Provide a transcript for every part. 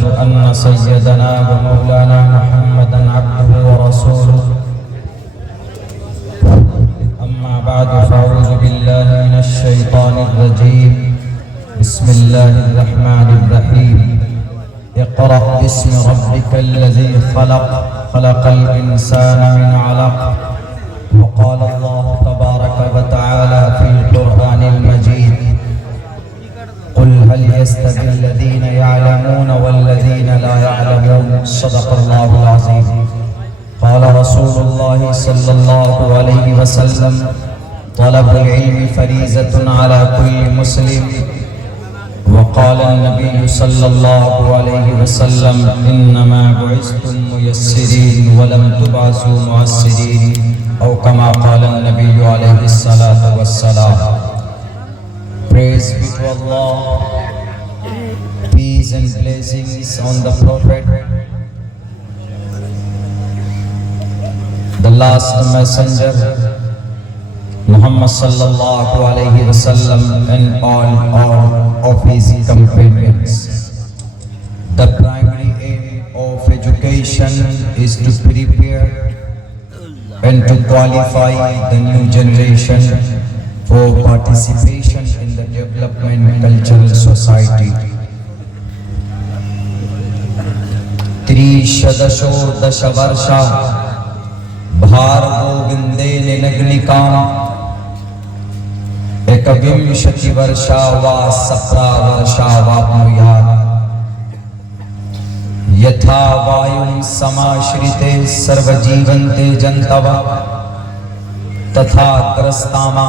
وأشهد أن سيدنا ومولانا محمدا عبده ورسوله. أما بعد فأعوذ بالله من الشيطان الرجيم. بسم الله الرحمن الرحيم. اقرأ باسم ربك الذي خلق خلق الإنسان من علق. وقال الله تبارك وتعالى في القرآن المجيد: قل هل يستوي الذين يعلمون والذين لا يعلمون. صدق الله العظيم. قال رسول الله صلى الله عليه وسلم: طلب العلم فريضة على كل مسلم. وقال النبي صلى الله عليه وسلم: إنما بعثتم ميسرين ولم تبعثوا معسرين، أو كما قال النبي عليه الصلاة والسلام. Praise be to Allah, peace and blessings on the Prophet, the last messenger, Muhammad sallallahu alayhi wa sallam, and all of his companions. The primary aim of education is to prepare and to qualify the new generation for participation in the development cultural society. Trishadashodasha varsha bhar govinde nagnikam ekavimshati varsha va sapra varsha vapnuyat yatha vayum samashrite sarvajivante jantava tatha grastama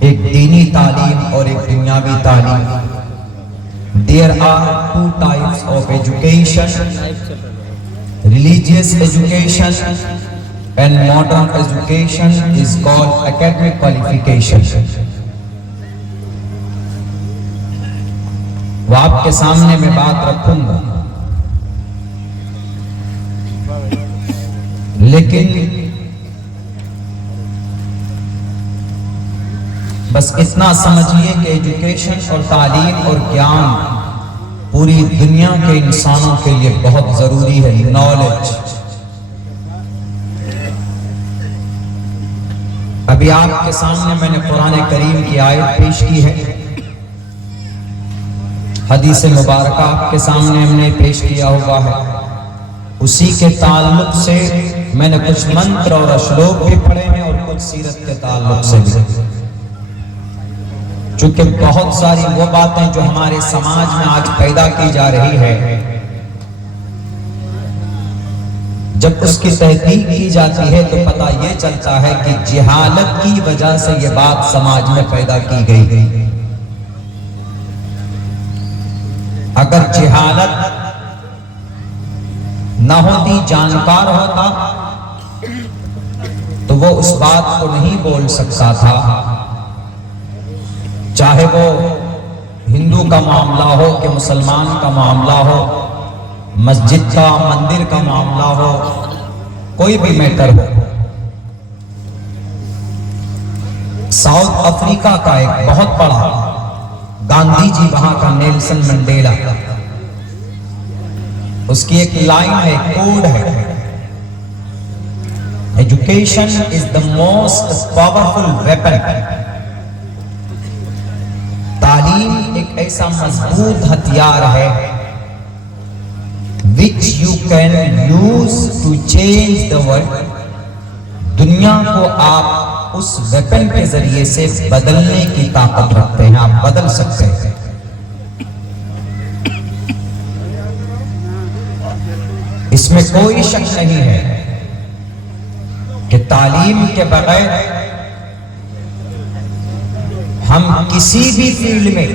ایک دینی تعلیم اور ایک دنیاوی تعلیم. There are two types of education: religious education and modern education is called academic qualification. وہ آپ کے سامنے میں بات رکھوں گا، لیکن بس اتنا سمجھیے کہ ایجوکیشن اور تعلیم اور گیان پوری دنیا کے انسانوں کے لیے بہت ضروری ہے. نالج. ابھی آپ کے سامنے میں نے قرآن کریم کی آیت پیش کی ہے، حدیث مبارکہ آپ کے سامنے ہم نے پیش کیا ہوا ہے. اسی کے تعلق سے میں نے کچھ منتر اور اشلوک بھی پڑھے ہیں اور کچھ سیرت کے تعلق سے بھی، چونکہ بہت ساری وہ باتیں جو ہمارے سماج میں آج پیدا کی جا رہی ہے، جب اس کی تحقیق کی جاتی ہے تو پتہ یہ چلتا ہے کہ جہالت کی وجہ سے یہ بات سماج میں پیدا کی گئی. اگر جہالت نہ ہوتی، جانکار ہوتا، تو وہ اس بات کو نہیں بول سکتا تھا. چاہے وہ ہندو کا معاملہ ہو کہ مسلمان کا معاملہ ہو، مسجد کا، مندر کا معاملہ ہو، کوئی بھی میٹر ہو. ساؤتھ افریقہ کا ایک بہت بڑا گاندھی جی، وہاں کا نیلسن منڈیلا، اس کی ایک لائن ہے، کوڈ ہے: education is the most powerful weapon. تعلیم ایک ایسا مضبوط ہتھیار ہے which you can use to change the world. دنیا کو آپ اس ویپن کے ذریعے سے بدلنے کی طاقت رکھتے ہیں، آپ بدل سکتے ہیں. اس میں کوئی شک نہیں ہے کہ تعلیم کے بغیر ہم کسی بھی فیلڈ میں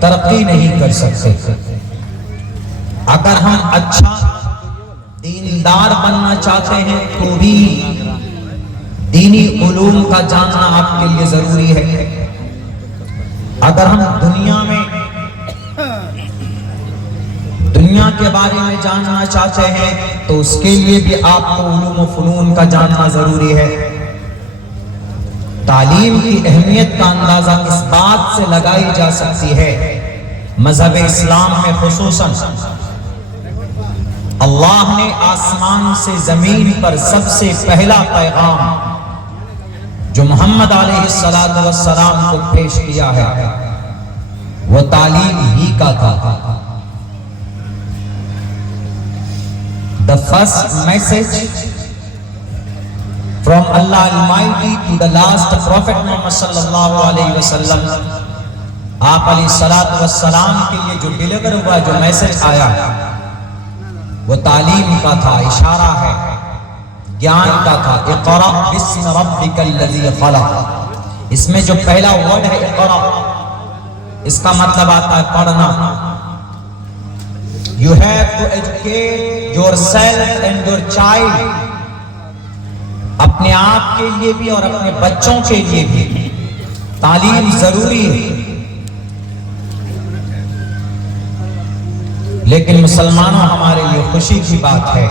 ترقی نہیں کر سکتے. اگر ہم اچھا دیندار بننا چاہتے ہیں تو بھی دینی علوم کا جاننا آپ کے لیے ضروری ہے. اگر ہم دنیا کے بارے میں جاننا چاہتے ہیں تو اس کے لیے بھی آپ کو علوم و فنون کا جاننا ضروری ہے. تعلیم کی اہمیت کا اندازہ اس بات سے لگائی جا سکتی ہے، مذہب اسلام میں خصوصاً اللہ نے آسمان سے زمین پر سب سے پہلا پیغام جو محمد علیہ السلام کو پیش کیا ہے وہ تعلیم ہی کا تھا. The first message from Allah Almighty to the last Prophet Muhammad sallallahu alayhi wa sallam، آپ علیہ السلام کے لیے جو ڈیلیور ہوا، جو میسج آیا وہ تعلیم کا تھا، اشارہ ہے، گیان کا تھا. اقرأ باسم ربک الذی خلق. اس میں جو پہلا ورڈ ہے اقرأ، اس کا مطلب آتا ہے پڑھنا. You have to educate yourself and your child. اپنے آپ کے لیے بھی اور اپنے بچوں کے لیے بھی تعلیم ضروری ہے. لیکن مسلمانوں، ہمارے لیے خوشی کی بات ہے،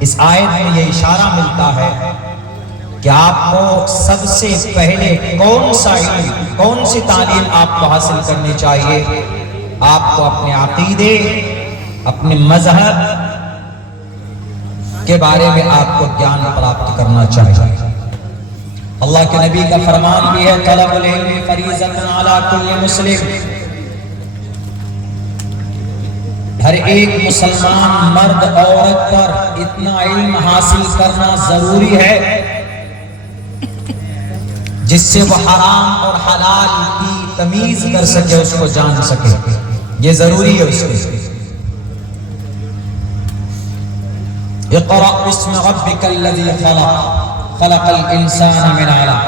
اس آیت میں یہ اشارہ ملتا ہے کہ آپ کو سب سے پہلے کون سا علم، کون سی تعلیم آپ کو حاصل کرنی چاہیے؟ آپ کو اپنے عقیدے، اپنے مذہب کے بارے میں آپ کو گیان پراپت کرنا چاہیے. اللہ کے نبی کا فرمان بھی ہے: طلب العلم فریضۃ علی کل مسلم. ہر ایک مسلمان مرد عورت پر اتنا علم حاصل کرنا ضروری ہے جس سے وہ حرام اور حلال کی تمیز کر سکے، اس کو جان سکے. یہ ضروری ہے اس کے. اقرأ باسم ربک الذی خلق خلق الانسان من علق.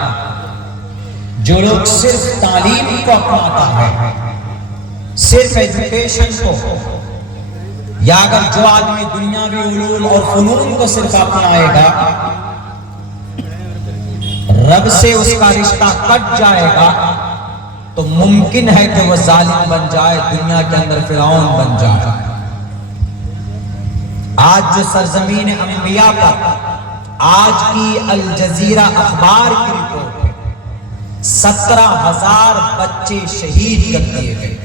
جو لوگ صرف تعلیم کو اپناتا ہے، صرف ایجوکیشن کو، یا اگر جو آدمی دنیاوی علوم اور فنون کو صرف اپنائے گا، رب سے اس کا رشتہ کٹ جائے گا، تو ممکن ہے کہ وہ ظالم بن جائے، دنیا کے اندر فرعون بن جائے۔ آج جو سرزمین انبیاء پر آج کی الجزیرہ اخبار کی رپورٹ ہے، 17,000 بچے شہید کر دیے گئے۔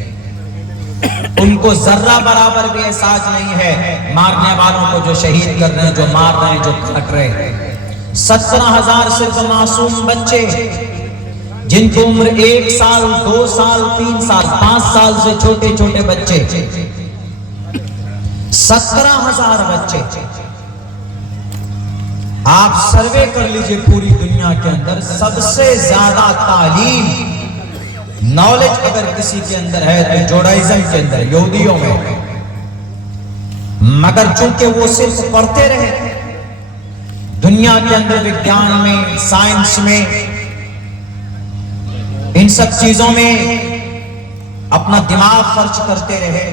ان کو ذرہ برابر بھی احساس نہیں ہے مارنے والوں کو، جو شہید کر رہے ہیں، جو مار رہے ہیں، جو کٹ رہے ہیں۔ 17,000 صرف معصوم بچے، جن کی عمر 1 سال، 2 سال، 3 سال، 5 سال سے چھوٹے چھوٹے بچے، 17,000 بچے۔ آپ سروے کر لیجئے پوری دنیا کے اندر سب سے زیادہ تعلیم، نالج اگر کسی کے اندر ہے تو جوڈائزم کے اندر، یہودیوں میں، مگر چونکہ وہ صرف پڑھتے رہے، دنیا کے اندر وگیان میں، سائنس میں، ان سب چیزوں میں اپنا دماغ خرچ کرتے رہے،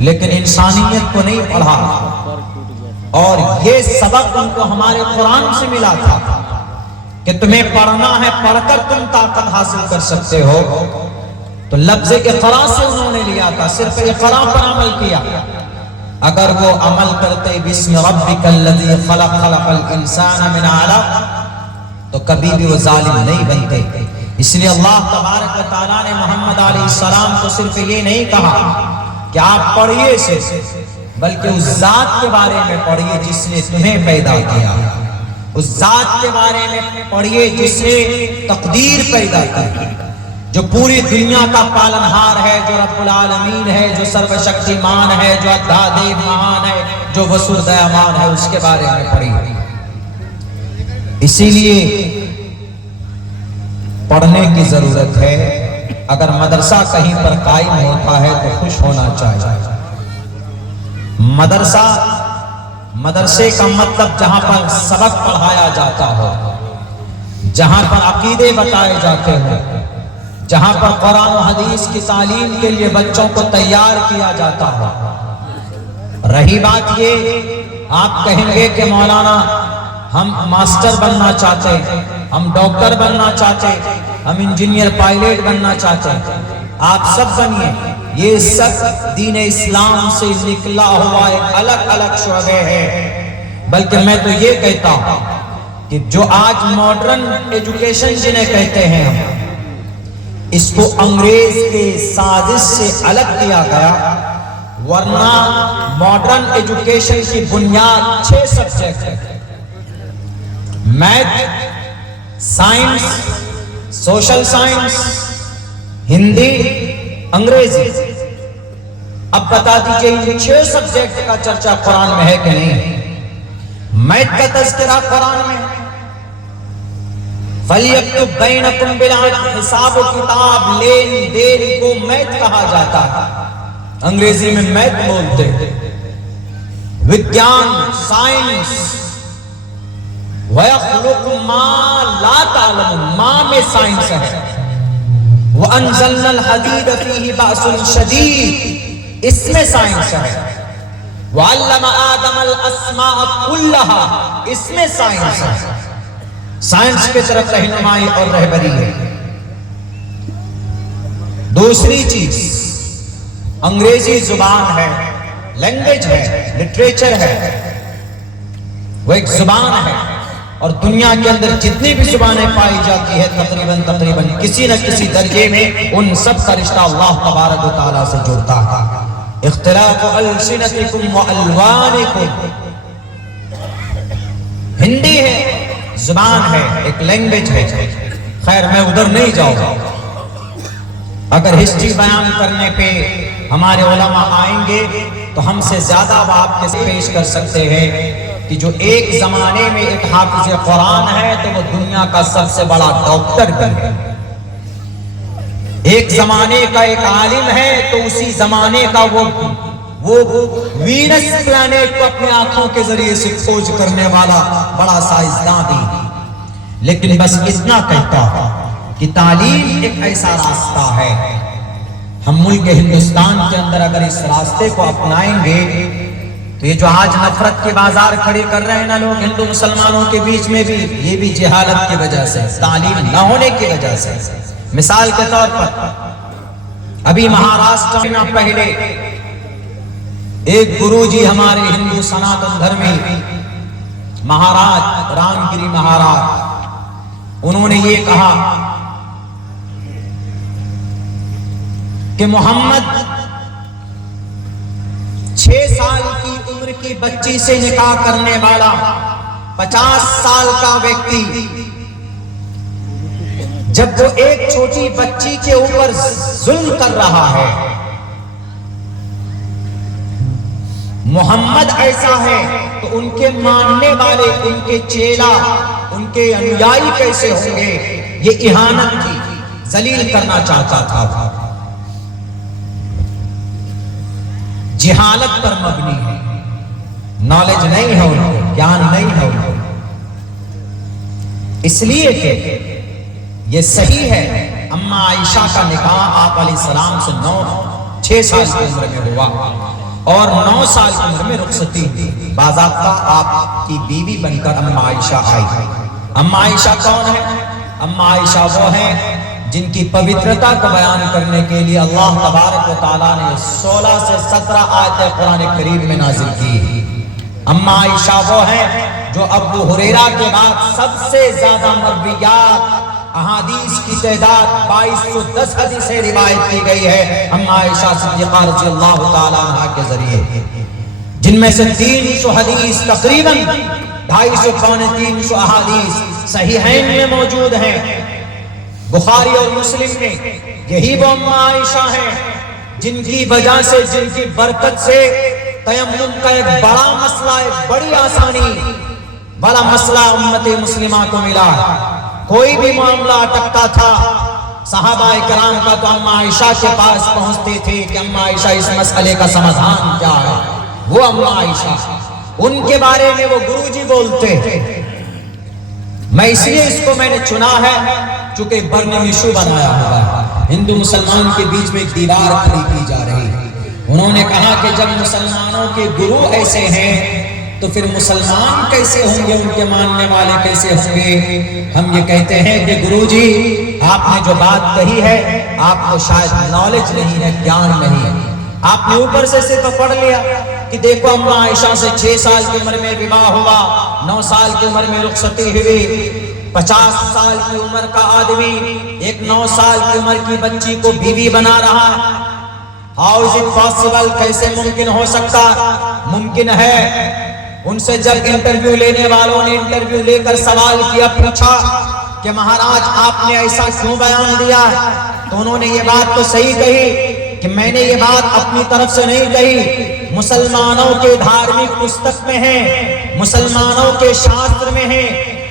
لیکن انسانیت کو نہیں پڑھا۔ اور یہ سبق ان کو ہمارے قرآن سے ملا تھا کہ تمہیں پڑھنا ہے، پڑھ کر تم طاقت حاصل کر سکتے ہو۔ تو لفظ اقرا سے انہوں نے لیا تھا، صرف اقرا پر عمل کیا۔ اگر وہ عمل کرتے بسم ربک الذی خلق خلق الانسان من علق، تو کبھی بھی وہ ظالم نہیں بنتے۔ اس لیے اللہ تبارک و تعالیٰ نے محمد علیہ السلام کو صرف یہ نہیں کہا کہ آپ پڑھیے صرف، بلکہ اس ذات کے بارے میں پڑھیے جس نے تمہیں پیدا کیا، اس ذات کے بارے میں پڑھیے جس نے تقدیر پیدا کی، جو پوری دنیا کا پالنہار ہے، جو رب العالمین ہے، جو سرو شکتیمان ہے، جو ادھادیو مہان ہے، جو وسور دیامان ہے، اس کے بارے میں پڑھیے۔ اسی لیے پڑھنے کی ضرورت ہے۔ اگر مدرسہ کہیں پر قائم ہوتا ہے تو خوش ہونا چاہیے۔ مدرسے کا مطلب جہاں پر سبق پڑھایا جاتا ہو، جہاں پر عقیدے بتائے جاتے ہو، جہاں پر قرآن و حدیث کی تعلیم کے لیے بچوں کو تیار کیا جاتا ہو۔ رہی بات یہ، آپ کہیں گے کہ مولانا ہم ماسٹر بننا چاہتے، ہم ڈاکٹر بننا چاہتے، ہم انجینئر پائلٹ بننا چاہتے ہیں، آپ سب بنیے، یہ سب دین اسلام سے نکلا ہوا ایک الگ الگ شعبے ہے۔ بلکہ میں تو یہ کہتا ہوں کہ جو آج ماڈرن ایجوکیشن جنہیں کہتے ہیں ہم، اس کو انگریز کے سازش سے الگ کیا گیا، ورنہ ماڈرن ایجوکیشن کی بنیاد 6 سبجیکٹ ہے: math, science, social science, Hindi, انگریزی۔ اب بتا دیجئے ان 6 سبجیکٹ کا چرچا قرآن میں ہے کہ نہیں؟ میتھ کا تذکرہ قرآن میں ہے، فَلْيَكْتُبْ بَيْنَكُمْ بِالْعَدْلِ، حساب و کتاب، لین دین کو میتھ کہا جاتا ہے، انگریزی میں میتھ بولتے ہیں۔ وگیان، سائنس، وَيَخْلُقُ مَا لَا تَعْلَمُونَ، ماں میں سائنس ہے۔ وَأَنزَلْنَا الْحَدِيدَ فِيهِ بَأْسٌ شَدِيدٌ، اس میں سائنس ہے۔ وَعَلَّمَ آدَمَ الْأَسْمَاءَ كُلَّهَا، اس میں سائنس ہے۔ سائنس کی طرف رہنمائی اور رہبری ہے۔ دوسری چیز انگریزی زبان ہے، لینگویج ہے، لٹریچر ہے، وہ ایک زبان ہے، اور دنیا کے اندر جتنی بھی زبانیں پائی جاتی ہے تقریباً کسی نہ کسی درجے میں ان سب کا رشتہ اللہ تبارک و تعالیٰ سے جڑتا ہے۔ اختلاف السنتکم والوانکم، ہندی ہے، زبان ہے، ایک لینگویج ہے۔ خیر میں ادھر نہیں جاؤں گا، اگر ہسٹری بیان کرنے پہ ہمارے علماء آئیں گے تو ہم سے زیادہ اب آپ کے پیش کر سکتے ہیں کہ جو ایک زمانے میں ایک حافظ قرآن ہے تو وہ دنیا کا سب سے بڑا ڈاکٹر بھی ہے، ایک زمانے کا ایک عالم ہے تو اسی زمانے کا وہ وینس پلانیٹ کو اپنے آنکھوں کے ذریعے سے کھوج کرنے والا بڑا سائنسداں بھی۔ لیکن بس اتنا کہتا ہوں کہ تعلیم ایک ایسا راستہ ہے، ہم ملک ہندوستان کے اندر اگر اس راستے کو اپنائیں گے تو یہ جو آج نفرت کے بازار کھڑے کر رہے ہیں نا لوگ ہندو مسلمانوں کے بیچ میں بھی، یہ بھی جہالت کی وجہ سے، تعلیم نہ ہونے کی وجہ سے۔ مثال کے طور پر ابھی مہاراشٹر میں پہلے ایک گرو جی ہمارے ہندو سناتن دھرمی مہاراج رام گری مہاراج، انہوں نے یہ کہا کہ محمد 6 سال کی عمر کی بچی سے نکاح کرنے والا 50 سال کا ویکتی جب وہ ایک چھوٹی بچی کے اوپر ظلم کر رہا ہے، محمد ایسا ہے تو ان کے ماننے والے، ان کے چیلا، ان کے انیائی کیسے ہوں گے؟ یہ اہانت تھی، ذلیل کرنا چاہتا تھا۔ جہالت پر مبنی ہے، نالج نہیں ہے ان کو، گیان نہیں ہے ان کو، اس لیے کہ یہ صحیح ہے اما عائشہ کا نکاح آپ علیہ السلام سے 6 سال کی عمر میں ہوا اور 9 سال کی عمر میں رخصتی ہوئی، باضابطہ آپ کی بیوی بن کر اما عائشہ آئی۔ اما عائشہ کون ہے؟ اما عائشہ وہ ہیں جن کی پوترتا کو بیان کرنے کے لیے اللہ تبارک و تعالیٰ نے 16 سے 17 آیتیں قرآن کریم میں نازل کی۔ اما عائشہ وہ ہیں جو ابو ہریرہ کے بعد سب سے زیادہ مرویات احادیث کی تعداد 2210 حدیثیں روایت کی گئی ہے اما عائشہ صدیقہ رضی اللہ تعالیٰ عنہ کے ذریعے، جن میں سے 300 حدیث تقریباً 250 پونے 300 احادیث صحیحین میں موجود ہیں، بخاری اور مسلم میں۔ یہی وہ اما عائشہ ہیں جن کی وجہ سے، جن کی برکت سے تیمم کا ایک بڑا مسئلہ، ایک بڑی آسانی والا مسئلہ امت مسلمہ کو ملا۔ کوئی بھی معاملہ اٹکتا تھا صحابہ کرام کا تو اما عائشہ کے پاس پہنچتے تھے کہ اما عائشہ اس مسئلے کا سمادھان کیا ہے۔ وہ اما عائشہ، ان کے بارے میں وہ گرو جی بولتے ہیں۔ میں اس لیے اس کو میں نے چنا ہے چونکہ برننگ ایشو بنایا ہوا ہے، ہندو مسلمان کے بیچ میں ایک دیوار کھڑی کی جا رہی ہے۔ انہوں نے کہا کہ جب مسلمانوں کے گرو ایسے ہیں تو پھر مسلمان کیسے ہوں گے، ان کے ماننے والے کیسے ہوں گے؟ ہم یہ کہتے ہیں کہ گرو جی آپ نے جو بات کہی ہے آپ کو شاید نالج نہیں ہے، گیان نہیں ہے، آپ نے اوپر سے صرف پڑھ لیا کہ دیکھو اما عائشہ سے 6 سال کی عمر میں وواہ ہوا، 9 سال کی عمر میں رخصتی ہوئی، 50 سال کی عمر کا آدمی ایک 9 سال کی عمر کی بچی کو بیوی بنا رہا۔ How is it possible؟ کیسے ممکن ہو سکتا؟ ممکن ہے۔ ان سے جب انٹرویو لینے والوں نے انٹرویو لے کر سوال کیا، پوچھا کہ مہاراج آپ نے ایسا کیوں بیان دیا، تو انہوں نے یہ بات تو صحیح کہی کہ میں نے یہ بات اپنی طرف سے نہیں کہی، مسلمانوں کے دھارمک پستک میں ہے، مسلمانوں کے شاستر میں ہے،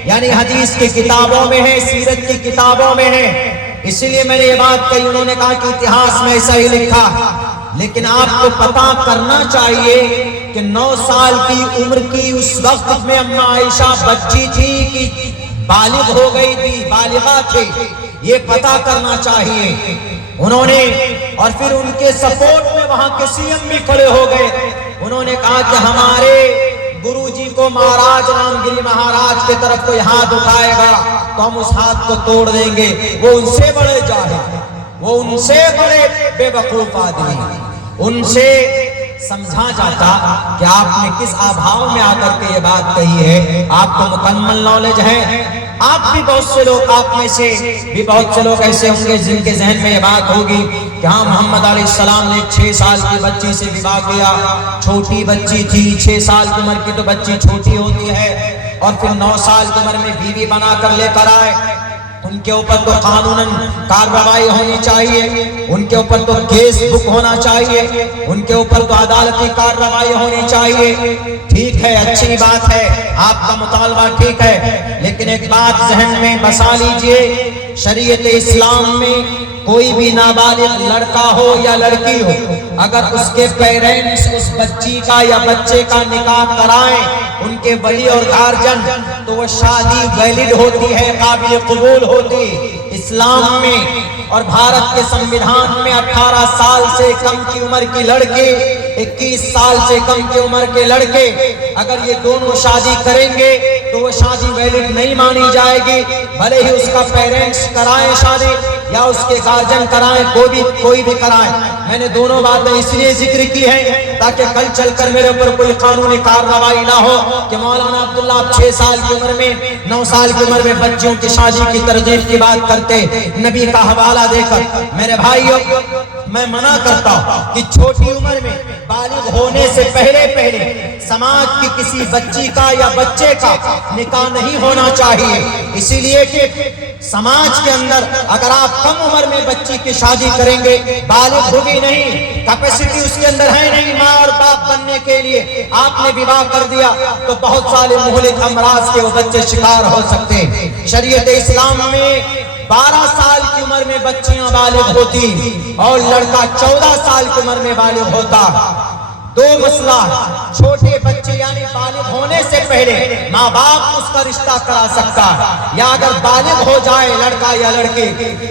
یعنی حدیث کی کتابوں میں ہے، سیرت کی کتابوں میں ہے، اس لیے میں نے یہ بات کہی۔ انہوں نے کہا کہ اتہاس میں ایسا ہی لکھا، لیکن آپ کو پتا کرنا چاہیے کہ 9 سال کی عمر کی اس وقت میں اما عائشہ بچی تھی کہ بالغ ہو گئی تھی، بالغہ تھی، یہ پتا کرنا چاہیے۔ انہوں نے اور پھر ان کے سپورٹ میں وہاں کے سی ایم بھی کھڑے ہو گئے، انہوں نے کہا کہ ہمارے گرو جی کو مہاراج رام گری مہاراج کے طرف کوئی ہاتھ اٹھائے گا تو ہم اس ہاتھ کو توڑ دیں گے۔ وہ ان سے بڑے جاہل، وہ ان سے بڑے بے وقوف آدمی، ان سے سمجھا جاتا کہ آپ نے کس آبھاؤ میں آ کر کے یہ بات کہی ہے، آپ کو مکمل نالج ہے۔ آپ بھی بہت سے لوگ، آپ میں سے بھی بہت سے لوگ ایسے ہوں گے جن کے ذہن میں یہ بات ہوگی کہ ہاں محمد علیہ السلام نے 6 سال کی بچی سے وواہ کیا، چھوٹی بچی تھی، 6 سال کی عمر کی تو بچی چھوٹی ہوتی ہے، اور پھر 9 سال کی عمر میں بیوی بنا کر لے کر آئے۔ ان کے اوپر تو قانوناً کارروائی ہونی چاہیے، ان کے اوپر تو کیس بک ہونا چاہیے، ان کے اوپر تو عدالتی کارروائی ہونی چاہیے۔ ٹھیک ہے، اچھی بات ہے، آپ کا مطالبہ ٹھیک ہے، لیکن ایک بات ذہن میں بسا لیجئے، شریعت اسلام میں کوئی بھی نابالغ لڑکا ہو یا لڑکی ہو، اگر اس کے پیرنٹس اس بچی کا یا بچے کا نکاح کرائیں، ان کے ولی اور گارجن، تو وہ شادی ویلڈ ہوتی ہے، قابل قبول ہوتی اسلام میں۔ اور بھارت کے سموِدھان میں 18 سال سے کم کی عمر کی لڑکی، 21 سال سے کم کی عمر کے لڑکے اگر یہ دونوں شادی کریں گے تو وہ شادی ویلڈ نہیں مانی جائے گی، بھلے ہی اس کا پیرنٹس کرائیں شادی یا اس کے گارجن کرائیں، کوئی بھی کرائیں۔ میں نے دونوں باتیں اس لیے ذکر کی ہیں تاکہ کل چل کر میرے اوپر کوئی قانونی کارروائی نہ ہو کہ مولانا عبداللہ آپ 6 سال کی عمر میں 9 سال کی عمر میں بچیوں کی شادی کی ترغیب کی بات کرتے نبی کا حوالہ دے کر۔ میرے بھائیو، میں منع کرتا ہوں کہ چھوٹی عمر میں بالغ ہونے سے پہلے سماج کی کسی بچی کا یا بچے کا نکاح نہیں ہونا چاہیے، اسی لیے کہ سماج کے اندر اگر آپ کم عمر میں بچی کی شادی کریں گے، بالغ ہوگی نہیں، کیپیسٹی اس کے اندر ہے نہیں ماں اور باپ بننے کے لیے، آپ نے بیوہ کر دیا تو بہت سارے مہلک امراض کے وہ بچے شکار ہو سکتے ہیں۔ شریعت اسلام میں 12 سال کی عمر میں بچیاں بالغ ہوتی اور لڑکا 14 سال کی عمر میں بالغ ہوتا۔ دو مسئلہ، چھوٹے بچے یعنی بالغ ہونے سے پہلے ماں باپ اس کا رشتہ کرا سکتا ہے، یا اگر بالغ ہو جائے لڑکا یا لڑکی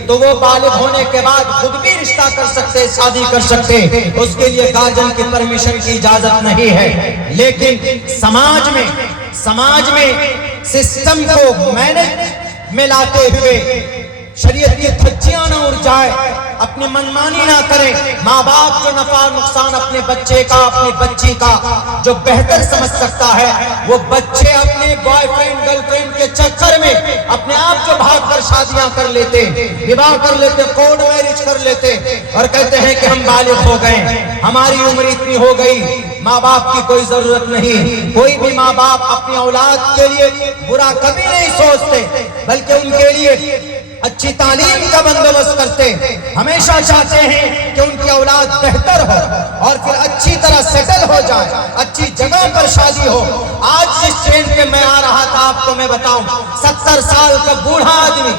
تو وہ بالغ ہونے کے بعد خود بھی رشتہ کر سکتے، شادی کر سکتے، اس کے لیے گارجن کی پرمیشن کی اجازت نہیں ہے۔ لیکن سماج میں سسٹم کو مینج میں لاتے ہوئے شریعت کی دھجیاں نہ اڑ جائے، اپنی منمانی نہ کریں، ماں باپ جو نفع نقصان اپنے بچے کا اپنی بچی کا جو بہتر سمجھ سکتا ہے، وہ بچے اپنے بوائے فرینڈ گرل فرینڈ کے چکر میں اپنے آپ جو بھاگ کر شادیاں کر لیتے، نباہ کر لیتے، کورٹ میرج کر لیتے اور کہتے ہیں کہ ہم بالغ ہو گئے، ہماری عمر اتنی ہو گئی۔ ماں باپ کی کوئی ضرورت نہیں، کوئی بھی ماں باپ اپنی اولاد کے لیے برا کبھی نہیں سوچتے، بلکہ ان کے لیے اچھی تعلیم کا بندوبست کرتے، ہمیشہ چاہتے ہیں کہ ان کی اولاد بہتر ہو اور پھر اچھی طرح سیٹل ہو جائے، اچھی جگہ پر شادی ہو۔ آج جس ٹرین پہ میں آ رہا تھا آپ کو میں بتاؤں، 70 سال کا بوڑھا آدمی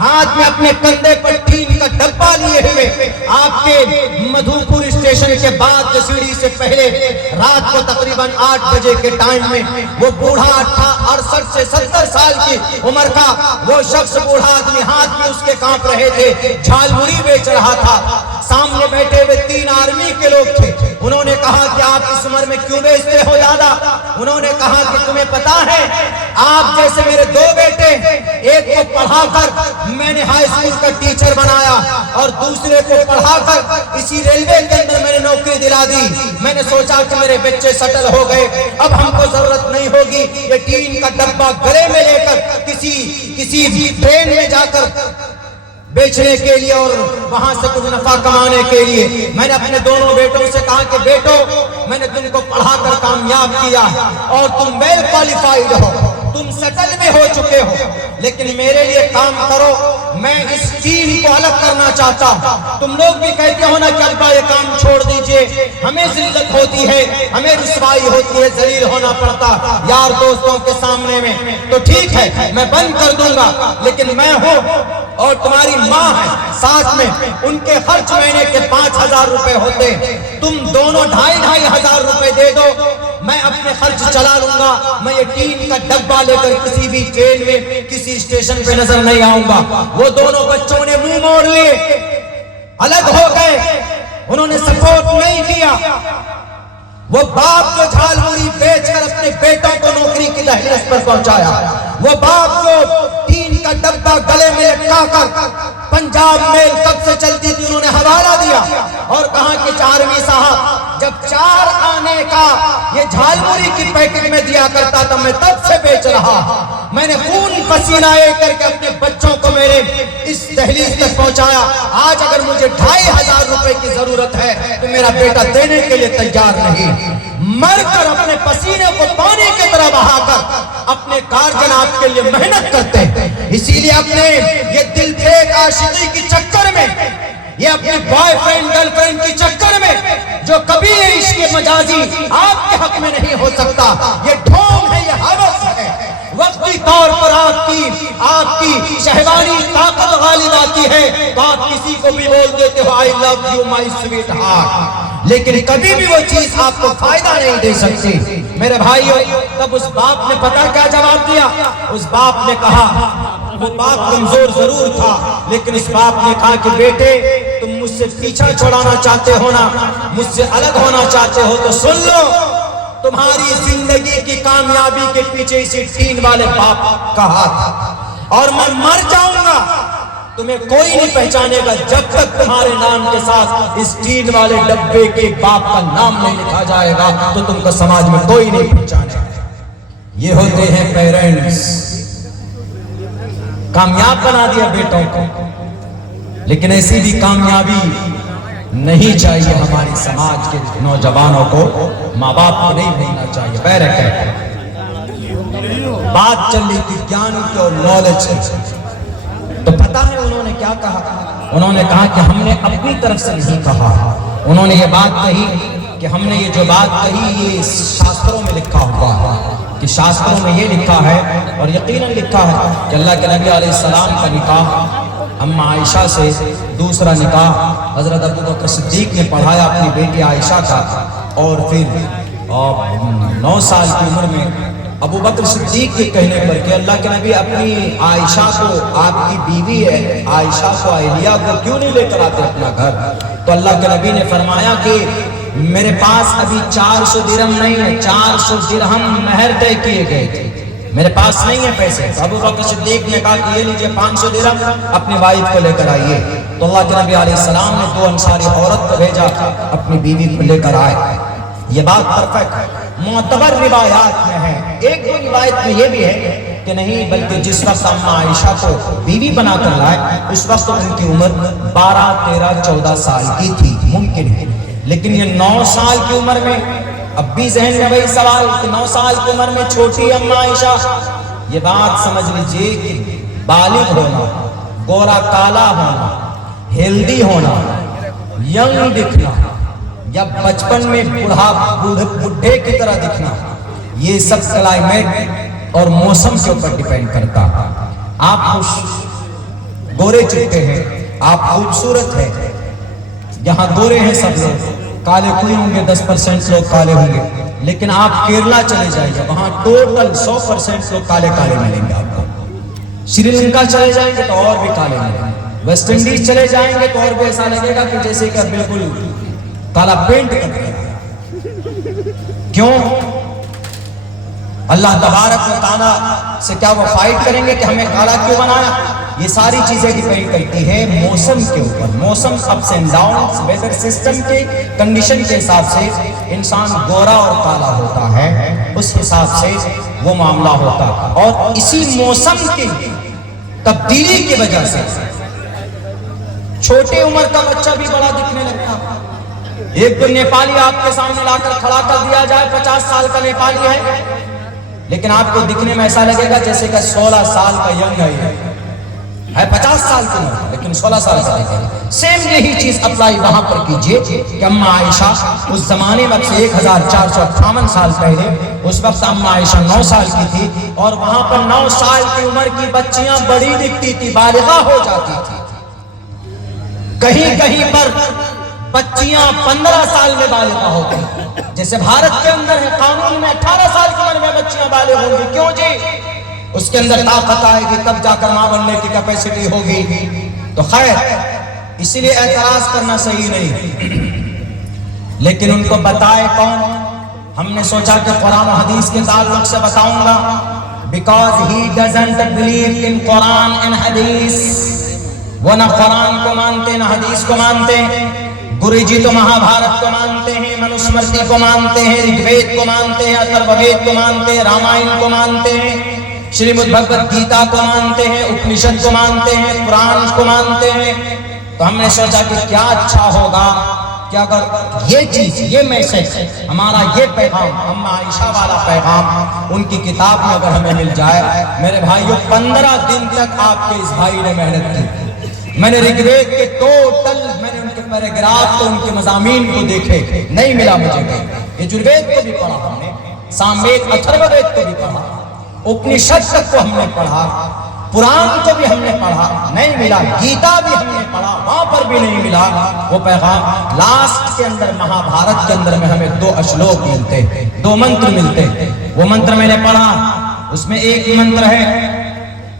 ہاتھ میں اپنے کندھے پر ٹین کا ڈبہ لیے ہوئے آپ کے مدھوپور اسٹیشن کے بعد جسیڑی سے پہلے رات کو تقریباً 8 بجے کے ٹائم میں وہ بوڑھا 68 سے 70 سال کی عمر کا وہ شخص بوڑھا آدمی ہاتھ میں اس کے کانپ رہے تھے، جھال مڑی بیچ رہا تھا۔ سامنے بیٹھے ہوئے 3 آرمی کے لوگ تھے، انہوں نے کہا کہ آپ اس عمر میں کیوں بیچتے ہو دادا؟ انہوں نے کہا کہ تمہیں پتا ہے آپ جیسے میرے 2 بیٹے، ایک کو پڑھا کر میں نے ہائی اسکول کا ٹیچر بنایا اور دوسرے کو پڑھا کر اسی ریلوے کے اندر میں نے نوکری دلا دی، میں نے سوچا کہ میرے بچے سیٹل ہو گئے، اب ہم کو ضرورت نہیں ہوگی یہ ٹین کا ڈبہ گلے میں لے کر کسی ٹرین میں جا کر بیچنے کے لیے اور وہاں سے کچھ نفع کمانے کے لیے۔ میں نے اپنے دونوں بیٹوں سے کہا کہ بیٹو، میں نے تم کو پڑھا کر کامیاب کیا اور تم ویل کوالیفائیڈ ہو، تم سیٹل بھی ہو چکے ہو، لیکن میرے لیے کام کرو، میں اس دین کو الگ کرنا چاہتا ہوں۔ تم لوگ بھی کہتے ہو نا کہ ابا یہ کام چھوڑ دیجئے، ہمیں ذلت ہوتی ہے، ہمیں رسوائی ہوتی ہے، ذلیل ہونا پڑتا یار دوستوں کے سامنے میں، تو ٹھیک ہے میں بند کر دوں گا، لیکن میں ہوں اور تمہاری ماں ہے ساتھ میں، ان کے خرچ مہینے کے 5000 روپے ہوتے، تم دونوں 2500 روپے دے دو، میں اپنے خرچ چلا لوں گا، میں یہ ٹین کا ڈبہ لے کر کسی بھی ٹرین میں کسی اسٹیشن پہ نظر نہیں آؤں گا۔ وہ دونوں بچوں نے منہ موڑ لیے، الگ ہو گئے، انہوں نے سپورٹ نہیں کیا۔ وہ باپ جو جھال موری بیچ کر اپنے بیٹوں کو نوکری کی دہلیز پر پہنچایا، وہ باپ جو ٹین کا ڈبہ گلے میں لٹکا کر پنجاب میل کب سے چلتی تھی انہوں نے حوالہ دیا اور کہا کہ 4ویں صاحب جب 4 آنے کا یہ جھال موری کی پیکٹ میں دیا کرتا تھا میں تب سے بیچ رہا، میں نے خون پسینہ ایک کر کے اپنے بچوں کو میرے اس دہلیز تک پہنچایا، آج اگر مجھے 2500 روپے کی ضرورت ہے تو میرا بیٹا دینے کے لیے تیار نہیں۔ مر کر اپنے پسینے کو پانی کی طرح بہا کر اپنے گارجن آپ کے لیے محنت کرتے ہیں، اسی لیے اپنے یہ دل پھیک عاشقی کی چکر میں، یہ اپنے بوائے فرینڈ گرل فرینڈ کی چکر میں جو کبھی یہ عشق مجازی آپ کے حق میں نہیں ہو سکتا، یہ ڈھونگ ہے، یہ ہوس ہے، وقتی طور پر آپ کی شہوانی طاقت غالب آتی ہے تو آپ کسی کو بھی بول دیتے ہو I love you my sweetheart, لیکن کبھی بھی وہ چیز آپ کو فائدہ نہیں دے سکتی۔ میرے بھائیو، تب اس باپ نے پتہ کیا جواب دیا؟ اس باپ نے کہا، وہ باپ کمزور ضرور تھا لیکن اس باپ نے کہا کہ بیٹے تم مجھ سے پیچھا چھڑانا چاہتے ہو نا، مجھ سے الگ ہونا چاہتے ہو تو سن لو، تمہاری زندگی کی کامیابی کے پیچھے اسی ٹین والے باپ کا ہاتھ ہے، اور میں مر جاؤں گا تمہیں کوئی نہیں پہچانے گا جب تک تمہارے نام کے ساتھ اس ٹین والے ڈبے کے باپ کا نام نہیں لکھا جائے گا تو تم کو سماج میں کوئی نہیں پہچانے گا۔ یہ ہوتے ہیں پیرنٹس، کامیاب بنا دیا بیٹوں کو، لیکن ایسی بھی کامیابی نہیں چاہیے ہماری سماج کے نوجوانوں کو، ماں باپ کو نہیں بھولنا چاہیے۔ بات چل رہی تھی گیان کی اور نالج کی، تو پتہ ہے انہوں نے کیا کہا؟ انہوں نے کہا کہ ہم نے اپنی طرف سے نہیں کہا، انہوں نے یہ بات کہی کہ ہم نے یہ جو بات کہی یہ شاستروں میں لکھا ہوا ہے، کہ شاستروں میں یہ لکھا ہے اور یقیناً لکھا ہے کہ اللہ کے نبی علیہ السلام کا نکاح اماں عائشہ سے، دوسرا نکاح حضرت ابو بکر صدیق نے پڑھایا اپنی بیٹی عائشہ کا، اور پھر 9 سال کی عمر میں ابو بکر صدیق کے کہنے پر کہ اللہ کے نبی اپنی عائشہ کو، آپ کی بیوی ہے عائشہ کو، اہلیہ کو کیوں نہیں لے کر آتے اپنا گھر؟ تو اللہ کے نبی نے فرمایا کہ میرے پاس ابھی 400 درہم نہیں ہے، 400 درہم مہر طے کیے گئے تھے، میرے پاس نہیں ہے پیسے۔ تو ابو بکر صدیق نے کہا کہ یہ لیجئے 500 درہم اپنی وائف کو لے کر آئیے۔ تو اللہ کے نبی علیہ السلام نے 2 انصاری عورت کو بھیجا اپنی بیوی کو لے کر آئے۔ یہ بات پرفیکٹ معتبر روایات میں ہے۔ ایک دو روایت میں یہ بھی ہے کہ نہیں، بلکہ جس وقت اماں عائشہ کو بیوی بنا کر لائے اس وقت ان کی عمر 12، 13، 14 سال کی تھی، ممکن ہے، لیکن یہ 9 سال کی عمر میں، اب بھی ذہن میں وہی سوال کہ 9 سال کی عمر میں چھوٹی اماں عائشہ، یہ بات سمجھ لیجئے کہ بالغ ہونا، گورا کالا ہونا، ہیلدی ہونا، ینگ دکھنا، یا بچپن میں بوڑھے کی طرح دکھنا، یہ سب کلائمیٹ اور موسم کے اوپر ڈیپینڈ کرتا۔ آپ گورے چٹے ہیں، آپ خوبصورت ہیں، یہاں گورے ہیں سب لوگ، کالے کوئی ہوں گے، 10% لوگ کالے ہوں گے، لیکن آپ کیرلا چلے جائیے وہاں ٹوٹل 100% لوگ کالے کالے ملیں گے آپ کو۔ سری لنکا چلے جائیں گے تو اور بھی کالے ملیں گے، ویسٹ انڈیز چلے جائیں گے تو اور بھی ایسا لگے گا کہ جیسے کہ بالکل کالا پینٹ کر دیا۔ کیوں؟ اللہ تبارک و تعالیٰ سے کیا وہ فائٹ کریں گے کہ ہمیں کالا کیوں بنایا؟ یہ ساری چیزیں ڈیپینڈ کرتی ہیں موسم کے اوپر، موسم ups and down, weather system کے کنڈیشن کے حساب سے انسان گورا اور کالا ہوتا ہے، اس حساب سے وہ معاملہ ہوتا ہے، اور اسی موسم کی تبدیلی کی وجہ سے چھوٹے عمر کا بچہ بھی بڑا دکھنے لگتا ہے۔ ایک تو نیپالی آپ کے سامنے لا کر کھڑا کر دیا جائے، 50 سال کا نیپالی ہے، لیکن آپ کو دکھنے میں ایسا لگے گا جیسے کہ 16 سال کا ینگ ہے 50 سال کی عمر لیکن 16 سال کا لگے گا۔ سیم یہی چیز اپلائی وہاں پر کیجئے کہ اماں عائشہ اس زمانے میں سے 1458 سال پہلے، اس وقت اماں عائشہ 9 سال کی تھی، اور وہاں پر 9 سال کی عمر کی بچیاں بڑی دکھتی تھی، بالغہ ہو جاتی تھی۔ کہیں کہیں پر بچیاں 15 سال میں بالغہ ہوتی ہیں، جیسے بھارت کے اندر ہے قانون میں 18 سال کی عمر میں بچیاں بالغ ہوں گی۔ کیوں جی؟ اس کے اندر طاقت آئے گی تب جا کر ماں بننے کی کیپیسٹی ہوگی۔ تو خیر، اسی لیے اعتراض کرنا صحیح نہیں، لیکن ان کو بتائے کون؟ ہم نے سوچا کہ قرآن و حدیث کے تعلق سے بتاؤں گا، because he doesn't believe in Quran and Hadith، وہ نہ قرآن کو مانتے نہ حدیث کو مانتے۔ گرو جی تو مہا بھارت کو مانتے ہیں، منوسمرتی کو مانتے ہیں، رگ وید کو مانتے ہیں، اتھرو وید کو مانتے ہیں، رامائن کو مانتے ہیں، شریمد بھگوت گیتا کو مانتے ہیں، اپنشد کو مانتے ہیں، قرآن کو مانتے ہیں۔ تو ہم نے سوچا کہ کیا اچھا ہوگا کہ اگر یہ چیز، یہ میسج، ہمارا یہ پیغام، اماں عائشہ والا پیغام ان کی کتاب میں اگر ہمیں مل جائے۔ میرے بھائیوں، 15 دن تک آپ کے اس بھائی نے محنت کی۔ میں نے رگ وید کے ٹوٹل، میں نے ان کے پیراگراف کو، ان کے مضامین کو دیکھے، نہیں ملا مجھے کہیں۔ یجوروید کو بھی پڑھا ہم نے، ساموید اتھرو وید کو بھی پڑھا، اپنشد تک کو ہم نے پڑھا، قرآن کو بھی ہم نے پڑھا نہیں ملا، گیتا بھی ہم نے پڑھا وہاں پر بھی نہیں ملا وہ پیغام۔ لاسٹ کے اندر مہا بھارت کے اندر میں ہمیں 2 اشلوک ملتے، 2 منتر ملتے۔ وہ منتر میں نے پڑھا، اس میں ایک منتر ہے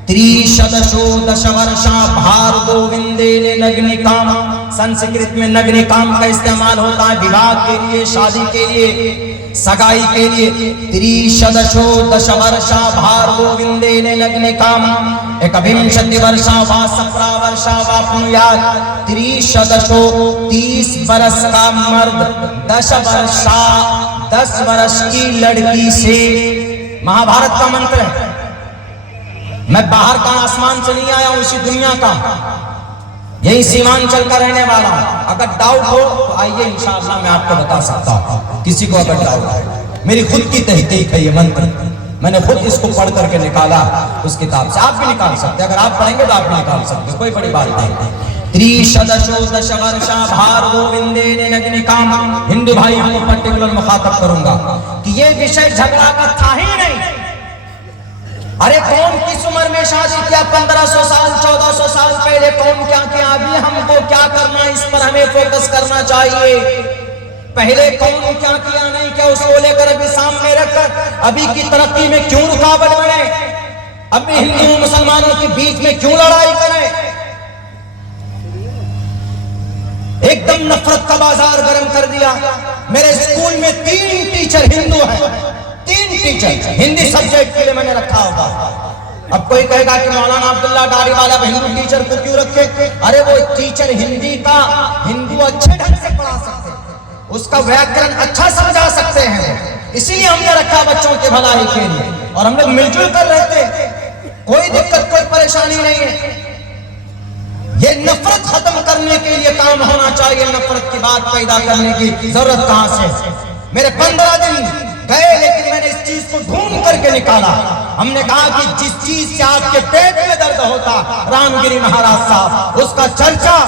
تریشدشو دش ورشا بھار گووندے نگنی کام۔ سنسکرت میں نگنی کام کا استعمال ہوتا ہے وواہ کے لیے، شادی کے لیے، سگائی کے لیے۔ تریشدشو دش ورشا بھار گووندے نگنی کام ایکبھنشتی ورشا وا سپرا ورشا واپنویات۔ تریشدشو 30 برس کا مرد، 10 ورشا 10 برس کی لڑکی سے۔ مہا بھارت کا منتر ہے۔ میں باہر کا آسمان سے نہیں آیا ہوں، اسی دنیا کا، یہی سیمانچل کا رہنے والا ہوں۔ اگر ڈاؤٹ ہو تو آئیے انشاءاللہ میں آپ کو بتا سکتا ہوں، کسی کو اگر ڈاؤٹ ہے۔ میری خود کی تحقیق ہے یہ منتر، میں نے خود اس کو پڑھ کر کے نکالا اس کتاب سے۔ آپ بھی نکال سکتے، اگر آپ پڑھیں گے تو آپ بھی نکال سکتے، کوئی بڑی بات نہیں۔ تریشدشو دش ورشا بھار گووندے نگنی کام۔ ہندو بھائیوں کو پرٹیکولر مخاطب کروں گا کہ یہ وشے جھگڑا کا تھا ہی نہیں۔ ارے کون کس عمر میں شادی کیا، 1500 سال 1400 سال پہلے کون کیا کیا، ابھی ہم کو کیا کرنا، اس پر ہمیں فوکس کرنا چاہیے۔ پہلے کون کیا کیا نہیں کیا، اس کو لے کر ابھی سامنے رکھ کر ابھی کی ترقی میں کیوں رکاوٹ بنے، ابھی ہندو مسلمانوں کے بیچ میں کیوں لڑائی کریں۔ ایک دم نفرت کا بازار گرم کر دیا۔ میرے اسکول میں 3 ٹیچر ہندو ہیں، 3 ٹیچر ہندی سبجیکٹ کے لیے میں نے رکھا ہوگا۔ اب کوئی کہے گا کہ مولانا عبداللہ داڑھی والا ہندو ٹیچر کو کیوں رکھے؟ ارے وہ ٹیچر ہندی کا ہندو اچھے ڈھنگ سے پڑھا سکتے ہیں، اس کا ویاکرن اچھا سمجھا سکتے ہیں، اسی لیے ہم نے رکھا بچوں کے بھلائی کے لیے، اور ہم لوگ مل جل کر رہتے ہیں، کوئی دقت کوئی پریشانی نہیں ہے۔ یہ نفرت ختم کرنے کے لیے کام ہونا چاہیے، نفرت کی بات پیدا کرنے کی ضرورت کہاں سے؟ میرے 15 دن گئے لیکن میں نے اس چیز کو ڈھونڈ کر کے نکالا۔ ہم نے کہا کہ جس چیز سے آپ کے پیٹ میں درد ہوتا، رام گری مہاراج صاحب، اس کا چرچا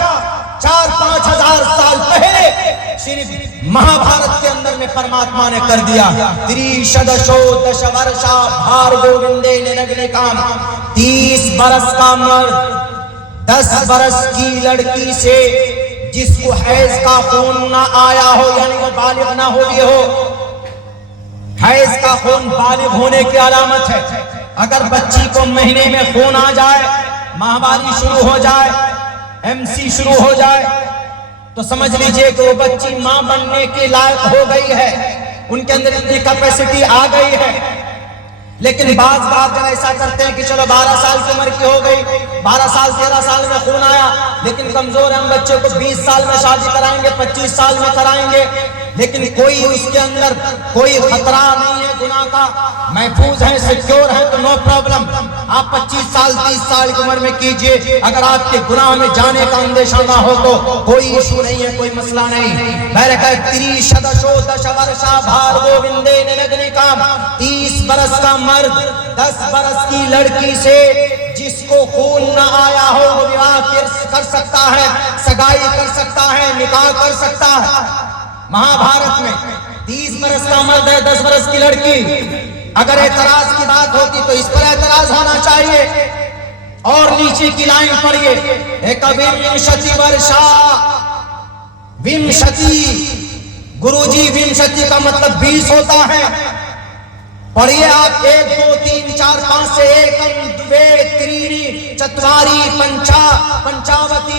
4-5 ہزار سال پہلے صرف مہا بھارت کے اندر میں پرماتما نے کر دیا۔ تریشدشو دش ورشا بھار گووندے نگنی کام۔ 30 برس کا مرد 10 برس کی لڑکی سے جس کو حیض کا خون نہ آیا ہو، یعنی وہ بالغ نہ ہوئی ہو۔ حیض کا خون بالغ ہونے کی علامت ہے۔ اگر بچی کو مہینے میں خون آ جائے، ماہواری شروع ہو جائے، MC شروع ہو جائے، تو سمجھ لیجئے کہ وہ بچی ماں بننے کے لائق ہو گئی ہے، ان کے اندر اتنی کیپیسٹی آ گئی ہے۔ لیکن بعض جب ایسا کرتے ہیں کہ چلو 12 سال کی عمر کی ہو گئی، 12 سال 13 سال میں خون آیا، لیکن کمزور ہم بچے کو 20 سال میں شادی کرائیں گے، 25 سال میں کرائیں گے، لیکن کوئی اس کے اندر کوئی خطرہ نہیں ہے گناہ کا، محفوظ ہے، سیکیور ہے، تو نو پرابلم۔ آپ 25 سال 30 سال کی عمر میں کیجئے، اگر آپ کے گناہ میں جانے کا اندیشہ نہ ہو تو کوئی ایشو نہیں ہے، کوئی مسئلہ نہیں۔ میں نے کہا تریشدشو دش ورشا بھار گووندے نگنی کام۔ 30 برس کا مرد 10 برس کی لڑکی سے جس کو خون نہ آیا ہو وہ وواہ کر سکتا ہے، سگائی کر سکتا ہے، نکاح کر سکتا ہے۔ مہا بھارت میں 30 برس کا مرد ہے، 10 برس کی لڑکی۔ اگر اعتراض کی بات ہوتی تو اس پر اعتراض ہونا چاہیے۔ اور نیچے کی لائن پڑھیے، ایکبھنشتی ورشا، ومشتی، گروجی ومشتی کا مطلب 20 ہوتا ہے۔ پڑھیے آپ 1 2 3 4 5 سے ایکم دوے ترینی چتواری پنچا پنچاوتی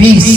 20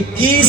21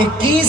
21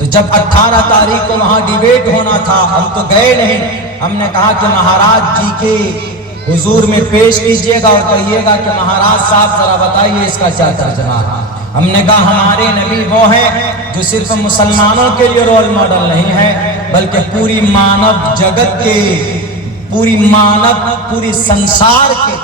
تو جب 18 تاریخ کو وہاں ڈیبیٹ ہونا تھا، ہم تو گئے نہیں، ہم نے کہا کہ مہاراج جی کے حضور میں پیش کیجئے گا اور کہیے گا کہ مہاراج صاحب ذرا بتائیے اس کا کیا ترجمہ ہے۔ ہم نے کہا ہمارے نبی وہ ہیں جو صرف مسلمانوں کے لیے رول ماڈل نہیں ہے بلکہ پوری مانو جگت کے، پوری سنسار کے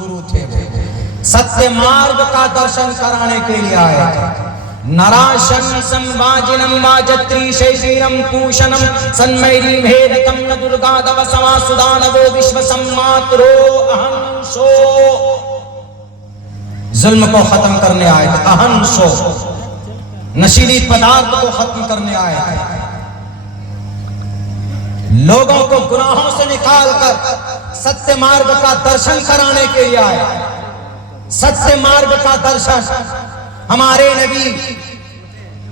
گرو تھے۔ وہ ستیہ مارگ کا درشن کرانے کے لیے آئے تھے۔ نراشن سمواجنم واجتری شیشیرم پوشنم سنمیری بھیدکم ن درگا دو سما سدانو وشو سماترو اہنسو، ظلم کو ختم کرنے آئے تھے، اہنسو نشیلی پدارت کو ختم کرنے آئے تھے، لوگوں کو گناہوں سے نکال کر ستیہ مارگ کا درشن کرانے کے لیے آئے۔ ستیہ مارگ کا درشن ہمارے نبی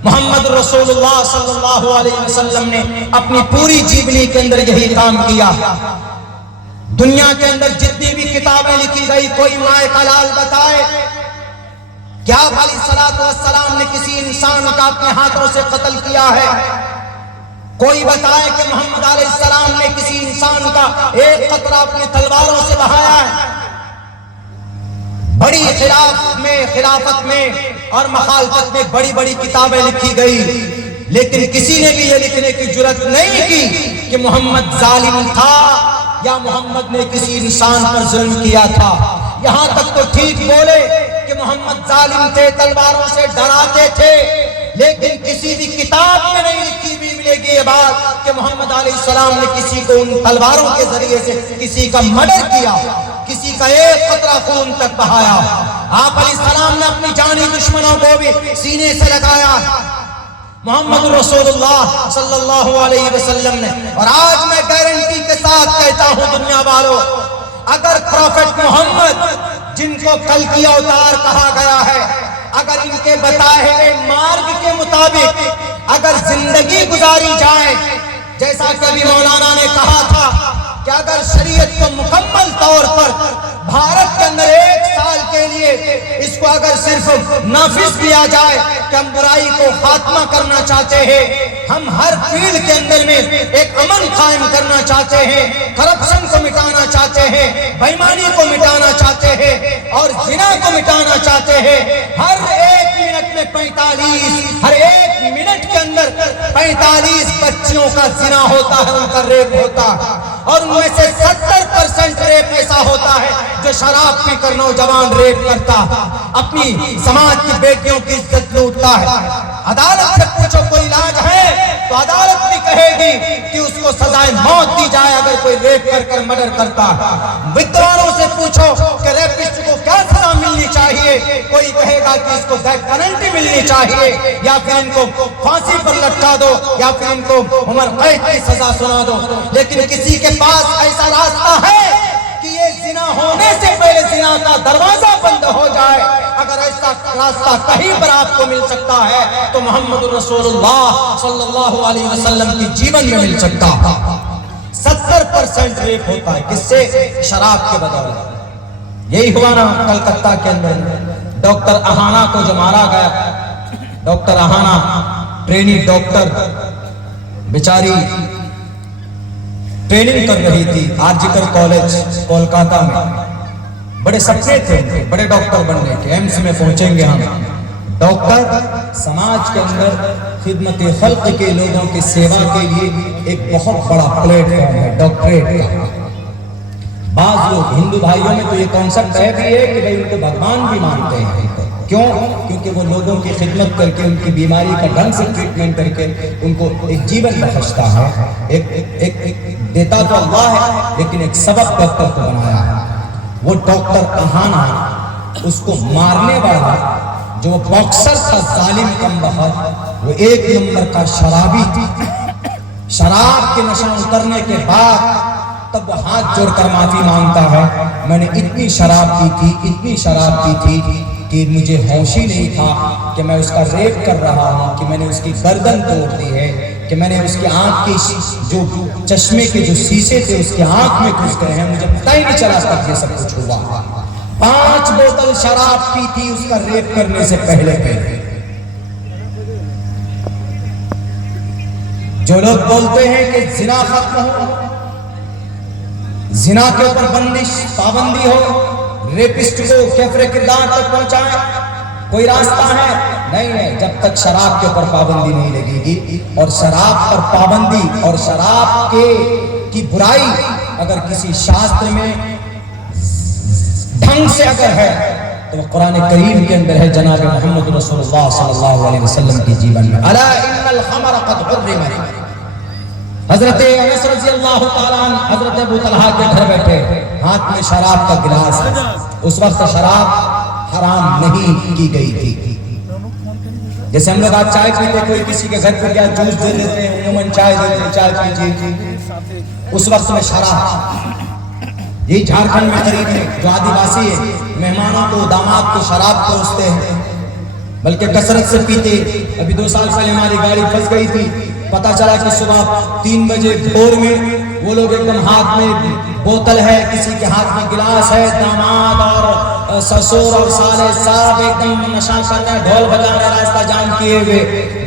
محمد رسول اللہ صلی اللہ علیہ وسلم نے اپنی پوری جیونی کے اندر یہی کام کیا۔ دنیا کے اندر جتنی بھی کتابیں لکھی گئی، کوئی مائے کا لال بتائے کہ آپ علیہ الصلوۃ والسلام نے کسی انسان کا اپنے ہاتھوں سے قتل کیا ہے؟ کوئی بتائے کہ محمد علیہ السلام نے کسی انسان کا ایک قطرہ اپنی تلواروں سے بہایا ہے؟ بڑی خلافت میں اور مخالفت میں بڑی بڑی کتابیں لکھی گئی، لیکن کسی نے بھی یہ لکھنے کی جرات نہیں کی کہ محمد ظالم تھا یا محمد نے کسی انسان پر ظلم کیا تھا۔ یہاں تک تو ٹھیک بولے کہ محمد ظالم تھے، تلواروں سے ڈراتے تھے، لیکن کسی بھی کتاب میں نہیں لکھی بھی ملے گی یہ بات کہ محمد علیہ السلام نے کسی کو ان تلواروں کے ذریعے سے کسی کا مرڈر کیا، کسی کا ایک قطرہ خون تک بہایا۔ آپ علیہ السلام نے اپنی جانی دشمنوں کو بھی سینے سے لگایا محمد رسول اللہ صلی اللہ علیہ وسلم نے۔ اور آج میں گارنٹی کے ساتھ کہتا ہوں دنیا والوں، اگر پروفٹ محمد جن کو کل کی اوتار کہا گیا ہے، اگر ان کے بتائے ہوئے مارگ کے مطابق اگر زندگی گزاری جائے، جیسا کہ ابھی مولانا نے کہا تھا کہ اگر شریعت کو مکمل طور پر بھارت کے اندر 1 سال کے لیے اس کو اگر صرف نافذ کیا جائے کہ ہم برائی کو خاتمہ کرنا چاہتے ہیں، ہم ہر فیلڈ کے اندر میں ایک امن قائم کرنا چاہتے ہیں، کرپشن کو مٹانا چاہتے ہیں، بےایمانی کو مٹانا چاہتے ہیں اور زنا کو مٹانا چاہتے ہیں، ہر ایک منٹ میں 45 بچیوں کا زنا ہوتا ہے، ان کا ریپ ہوتا ہے، اور ان میں سے 70% ریپ ایسا ہوتا ہے جو شراب پی کر نوجوان ریپ کرتا، اپنی سماج کی بیٹیوں کی عزت لوٹتا ہے۔ عدالت سے پوچھو کوئی علاج ہے تو عدالت بھی کہے گی کہ اس کو سزائے موت دی جائے اگر کوئی ریپ کر مرڈر کرتا ہے۔ وکلانگوں سے پوچھو کہ ریپسٹ کو کیا سزا ملنی چاہیے، کوئی کہے گا کہ اس کو ڈیتھ پینلٹی ملنی چاہیے، یا پھر ان کو پھانسی پر لٹکا دو، یا پھر ان کو عمر قید کی سزا سنا دو۔ لیکن کسی کے پاس ایسا راستہ ہے کہ یہ زنا ہونے سے پہلے زنا کا دروازہ بند ہو جائے؟ اگر ایسا راستہ کہیں پر آپ کو مل سکتا ہے تو محمد رسول اللہ صلی اللہ علیہ وسلم کی جیون میں مل سکتا ہے۔ 70% ریپ ہوتا ہے کس سے؟ شراب کے بدولت۔ یہی ہوا نا کلکتہ کے اندر ڈاکٹر اہانا کو جو مارا گیا، ڈاکٹر اہانا ٹریننگ ڈاکٹر بیچاری ٹریننگ کر رہی تھی آرجیکر کالج کولکاتہ میں، بڑے سپنے تھے بڑے ڈاکٹر بننے کے، ایمس میں پہنچیں گے ہم۔ ڈاکٹر سماج کے اندر خدمت خلق کے لوگوں کی سیوا کے لیے ایک بہت بڑا پلیٹ فارم ہے ڈاکٹریٹ کا۔ بعض لوگ ہندو بھائیوں میں تو یہ کانسیپٹ ہے بھی ہے کہ بھائی ان کو بھگوان بھی مانتے ہیں، کیوں؟ کیونکہ وہ لوگوں کی خدمت کر کے ان کی بیماری کا ڈھنگ سے ٹریٹمنٹ کر کے ان کو ایک جیون بخشتا ہے، ایک دیتا تو اللہ ہے لیکن ایک سبب ڈاکٹر کو بنایا ہے۔ وہ ڈاکٹر اہانا اس کو مارنے والا جو وہ باکسر تھا ظالم کم بخت، وہ 1 نمبر کا شرابی تھا۔ شراب کے نشہ اترنے کے بعد تب وہ ہاتھ جوڑ کر معافی مانگتا ہے، میں نے اتنی شراب پی تھی کہ مجھے ہوش ہی نہیں تھا کہ میں اس کا ریپ کر رہا ہوں، کہ میں نے اس کی گردن توڑ دی ہے، کہ میں نے اس کی آنکھ کی جو چشمے کے جو شیشے تھے اس کی آنکھ میں گھس گئے ہیں، مجھے پتہ ہی نہیں چلا تک یہ سب کچھ ہوا۔ 5 بوتل شراب پی تھی اس کا ریپ کرنے سے پہلے۔ جو لوگ بولتے ہیں کہ زنا ختم ہو، زنا کے اوپر بندش پابندی ہو، ریپسٹ کو کیفر کردار تک پہنچائے، کوئی راستہ ہے؟ نہیں ہے، جب تک شراب کے اوپر پابندی نہیں لگے گی، اور شراب پر پابندی اور شراب کی برائی اگر کسی شاستر میں ڈھنگ سے اگر ہے تو وہ قرآن کریم کے اندر ہے، جناب محمد رسول اللہ صلی اللہ علیہ وسلم کی جیون میں الا ان الخمر قد حرمت۔ حضرت انس رضی اللہ تعالیٰ عنہ حضرت ابو طلحہ کے گھر بیٹھے، ہاتھ میں شراب کا گلاس ہے، اس وقت شراب حرام نہیں کی گئی تھی۔ جیسے ہم لوگ آج چائے پیتے، کوئی کسی کے گھر پہ کیا جوس دے دیتے ہیں، عموماً چائے دیتے ہیں، چائے پیجیے، اس وقت میں شراب، یہ جھارکھنڈ میں قریب ہے، جو آدیواسی ہے، مہمانوں کو داماد کو شراب پروستے ہیں، بلکہ کثرت سے پیتے۔ ابھی 2 سال پہلے ہماری گاڑی پھنس گئی تھی، پتہ چلا کہ صبح 3 بجے بھور میں وہ لوگ ایک دم ہاتھ میں بوتل ہے، کسی کے ہاتھ میں گلاس ہے، داماد اور سسور اور سالے صاحب ایک دم نشہ کر رہے ہیں، ڈھول بجا رہے، راستہ جام کیے ہوئے،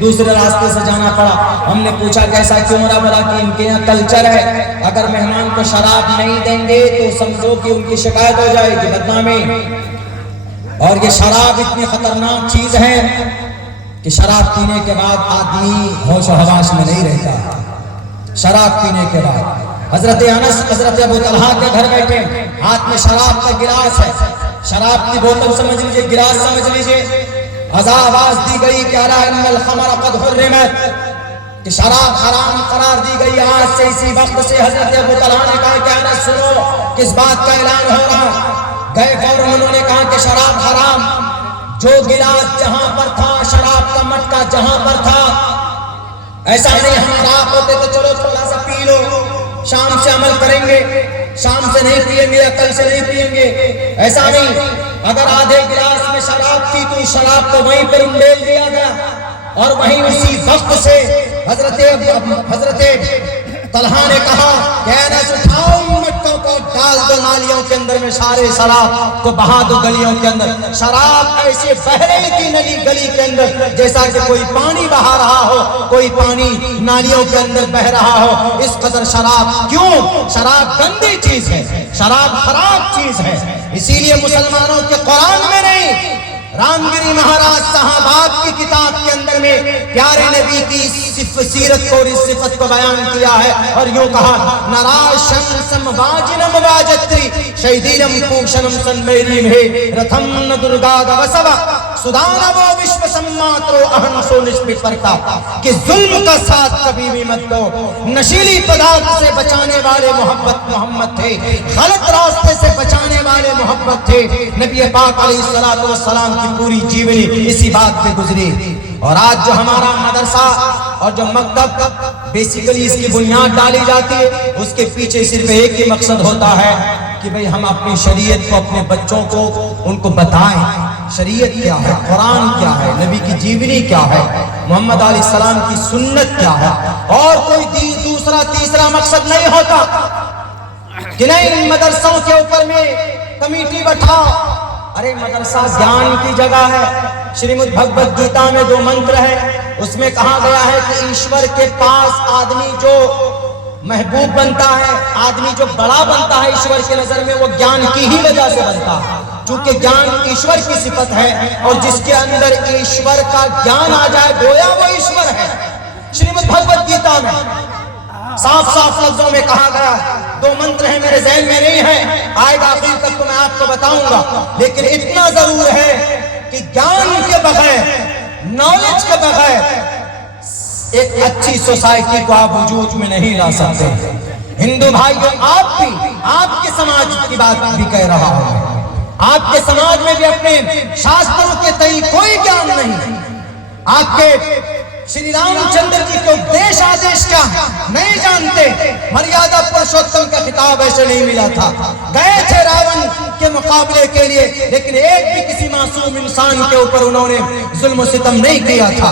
دوسرے راستے سے جانا پڑا۔ ہم نے پوچھا کیسا کیوں ہو رہا؟ بولا کہ ان کے یہاں کلچر ہے، اگر مہمان کو شراب نہیں دیں گے تو سمجھو کہ ان کی شکایت ہو جائے گی، بدنامی۔ اور یہ شراب اتنی خطرناک چیز ہے کہ شراب پینے کے بعد آدمی ہوش و حواس میں نہیں رہتا۔ شراب پینے کے بعد حضرت انس حضرت ابو طلحہ کے گھر بیٹھے، ہاتھ میں شراب کا گلاس ہے، شراب کی بوتل سمجھ لیجئے، گلاس سمجھ لیجئے، آواز دی گئی کہ الا ان الخمر قد حرمت، کہ شراب حرام قرار دی گئی۔ آج سے اسی وقت سے حضرت ابو طلحہ نے کہا کہ انس سنو، کس بات کا اعلان ہو رہا؟ گئے فوراً انہوں نے کہا کہ شراب حرام، جو گلاس جہاں پر تھا، شراب کا مٹکا جہاں پر تھا، ایسا نہیں ہم رات ہوتے تو چلو تھوڑا سا پی لو، شام سے عمل کریں گے، شام سے نہیں پیئیں گے یا کل سے نہیں پیئیں گے، ایسا نہیں۔ اگر آدھے گلاس میں شراب تھی تو شراب کو وہیں پر انڈیل دیا گیا، اور وہیں اسی وقت سے حضرت طلحہ نے کہا کہ انس اٹھاؤ مٹکوں کو، ڈال دو نالیوں کے اندر میں، سارے شراب کو بہا دو گلیوں کے اندر۔ شراب ایسے بہ رہی تھی ندی گلی کے اندر جیسا کہ کوئی پانی بہا رہا ہو، کوئی پانی نالیوں کے اندر بہ رہا ہو، اس قدر شراب۔ کیوں؟ شراب گندی چیز ہے، شراب خراب چیز ہے، اسی لیے مسلمانوں کے قرآن میں نہیں، رام گری مہاراج صحابات کی کتاب کے اندر میں پیارے نبی کی سیرت کو اور اس صفت کو بیان کیا ہے، اور یوں کہا نرا شمسم واجنم واجتری شیدیرم پوشنم سنمیریم ہے رتھم ندرگا گوسوا سدانو وشو سماترو اہن سو نشپی پرتا، کہ ظلم کا ساتھ کبھی بھی مت دو۔ نشیلی پدارت سے بچانے والے محمد تھے، غلط راستے سے بچانے والے محمد تھے۔ نبی پاک علیہ السلام کی پوری جیونی اسی بات پہ گزری۔ اور آج جو ہمارا مدرسہ اور جو مکتب بیسیکلی اس کی بنیاد ڈالی جاتی ہے، اس کے پیچھے صرف ایک ہی مقصد ہوتا ہے کہ بھئی ہم اپنی شریعت کو اپنے بچوں کو ان کو بتائیں، شریعت کیا ہے، قرآن کیا ہے، نبی کی جیونی کیا ہے، محمد علیہ السلام کی سنت کیا ہے، اور کوئی دوسرا تیسرا مقصد نہیں ہوتا کہ نہیں مدرسوں کے اوپر میں کمیٹی بٹھاؤ۔ ارے مدرسہ گیان کی جگہ ہے۔ شریمد بھگوت گیتا میں 2 منتر ہے، اس میں کہا گیا ہے کہ ایشور کے پاس آدمی جو محبوب بنتا ہے، آدمی جو بڑا بنتا ہے ایشور کی نظر میں، وہ گیان کی ہی وجہ سے بنتا ہے، چونکہ گیان ایشور کی صفت ہے، اور جس کے اندر ایشور کا گیان آ جائے گویا وہ ایشور ہے۔ شریمد بھگوت گیتا میں صاف صاف لفظوں میں کہا گیا، 2 منتر ہیں میرے ذہن میں نہیں ہے، آئے گا آخر تک تو میں آپ کو بتاؤں گا، لیکن اتنا ضرور ہے کہ گیان کے بغیر، نالج کے بغیر ایک اچھی سوسائٹی کو آپ وجود میں نہیں لا سکتے۔ ہندو بھائیوں، آپ بھی، آپ کے سماج کی بات بھی کہہ رہا ہوں، آپ کے سماج میں بھی اپنے شاستروں کے تئیں کوئی گیان نہیں، آپ کے شری رام چندر جی کو دیش آدیش کیا نہیں جانتے، مریادہ پرشوتم کا خطاب ایسے نہیں ملا تھا، گئے تھے راون کے مقابلے کے لیے، لیکن ایک بھی کسی معصوم انسان کے اوپر انہوں نے ظلم و ستم نہیں کیا تھا۔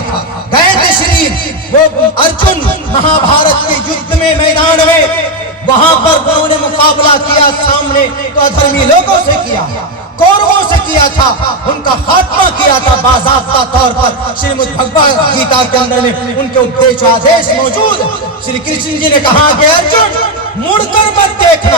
گئے تھے شری وہ ارجن مہا بھارت کے یدھ میں میدان میں، وہاں پر انہوں نے مقابلہ کیا، سامنے تو ادھرمی لوگوں سے کیا، کوروں سے کیا تھا، ان کا خاتمہ کیا تھا باضابطہ طور پر شریمد بھگوت گیتا کے اندر میں ان کے اپدیش آدیش موجود۔ شری کرشن جی نے کہا کہ ارجن مڑ کر مت دیکھنا،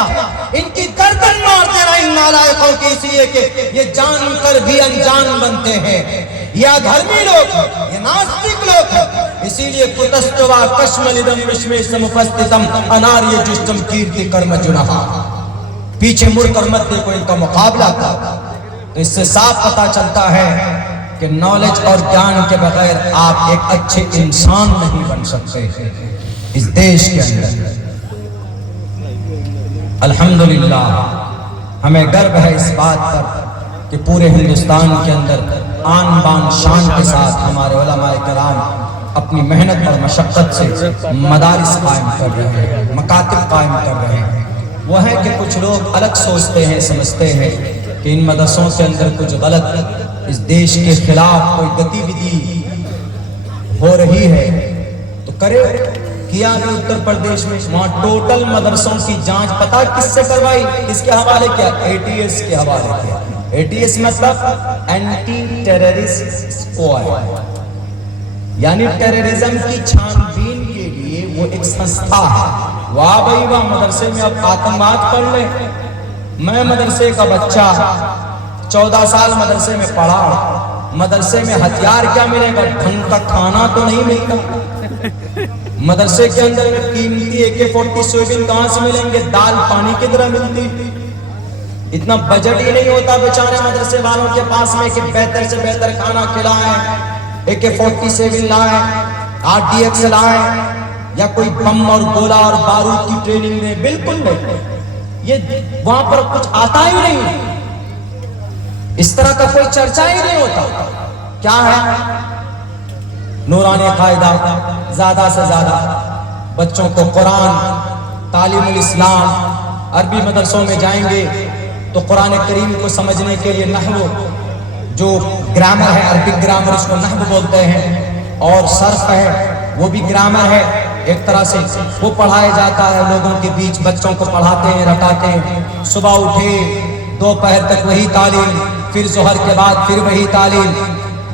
ان کی گردن مار دینا ان نالائقوں کی، اس لیے کہ یہ جان کر بھی انجان بنتے ہیں، یہ ادھرمی لوگ ہیں، یہ ناستک لوگ ہیں، اسی لیے کتستوا کشملدم وشمے سمپستتم اناریہ جشتم کیرتی کرم جنہا، پیچھے مڑ کر مت دیکھو، ان کا مقابلہ تھا۔ تو اس سے صاف پتہ چلتا ہے کہ نالج اور گیان کے بغیر آپ ایک اچھے انسان نہیں بن سکتے اس دیش کے اندر۔ الحمدللہ ہمیں گرو ہے اس بات پر کہ پورے ہندوستان کے اندر آن بان شان کے ساتھ ہمارے علماء کرام اپنی محنت اور مشقت سے مدارس قائم کر رہے ہیں، مکاتب قائم کر رہے ہیں۔ وہ ہے کہ کچھ لوگ الگ سوچتے ہیں، سمجھتے ہیں کہ ان مدرسوں کے اندر کچھ غلط، اس دیش کے خلاف کوئی گتی ودھی ہو رہی ہے تو کرے۔ کیا بھی اتر پردیش میں وہاں ٹوٹل مدرسوں کی جانچ پتہ کس سے کروائی، کس کے حوالے کیا؟ ATS کے حوالے کیا۔ ATS مطلب اینٹی ٹیررسٹ اسکواڈ، یعنی ٹیررزم کی چھان بین کے لیے وہ ایک سنستھا ہے۔ واہ بھائی واہ، مدرسے میں اب آتنکواد پڑھ لیں۔ میں مدرسے کا بچہ 14 سال مدرسے میں پڑھا، مدرسے میں ہتھیار کیا ملے گا، ڈھنگ کا کھانا تو نہیں ملتا۔ مدرسے کے اندر میں قیمتی AK-47 کہاں سے ملیں گے، دال پانی کی طرح ملتی، اتنا بجٹ ہی نہیں ہوتا بیچارے مدرسے والوں کے پاس میں کہ بہتر سے بہتر کھانا کھلائیں، AK-47 لائیں، RDX لائیں، یا کوئی بم اور گولہ اور بارود کی ٹریننگ دیں، بالکل نہیں، یہ وہاں پر کچھ آتا ہی نہیں، اس طرح کا کوئی چرچا ہی نہیں ہوتا۔ کیا ہے؟ نورانی قاعدہ، زیادہ سے زیادہ بچوں کو قرآن، تعلیم الاسلام، عربی مدرسوں میں جائیں گے تو قرآن کریم کو سمجھنے کے لیے نحو، جو گرامر ہے، عربک گرامر اس کو نحو بولتے ہیں، اور صرف ہے وہ بھی گرامر ہے ایک طرح سے، وہ پڑھایا جاتا ہے لوگوں کے بیچ، بچوں کو پڑھاتے ہیں، رٹاتے ہیں، صبح اٹھے دوپہر تک وہی تعلیم، پھر ظہر کے بعد پھر وہی تعلیم۔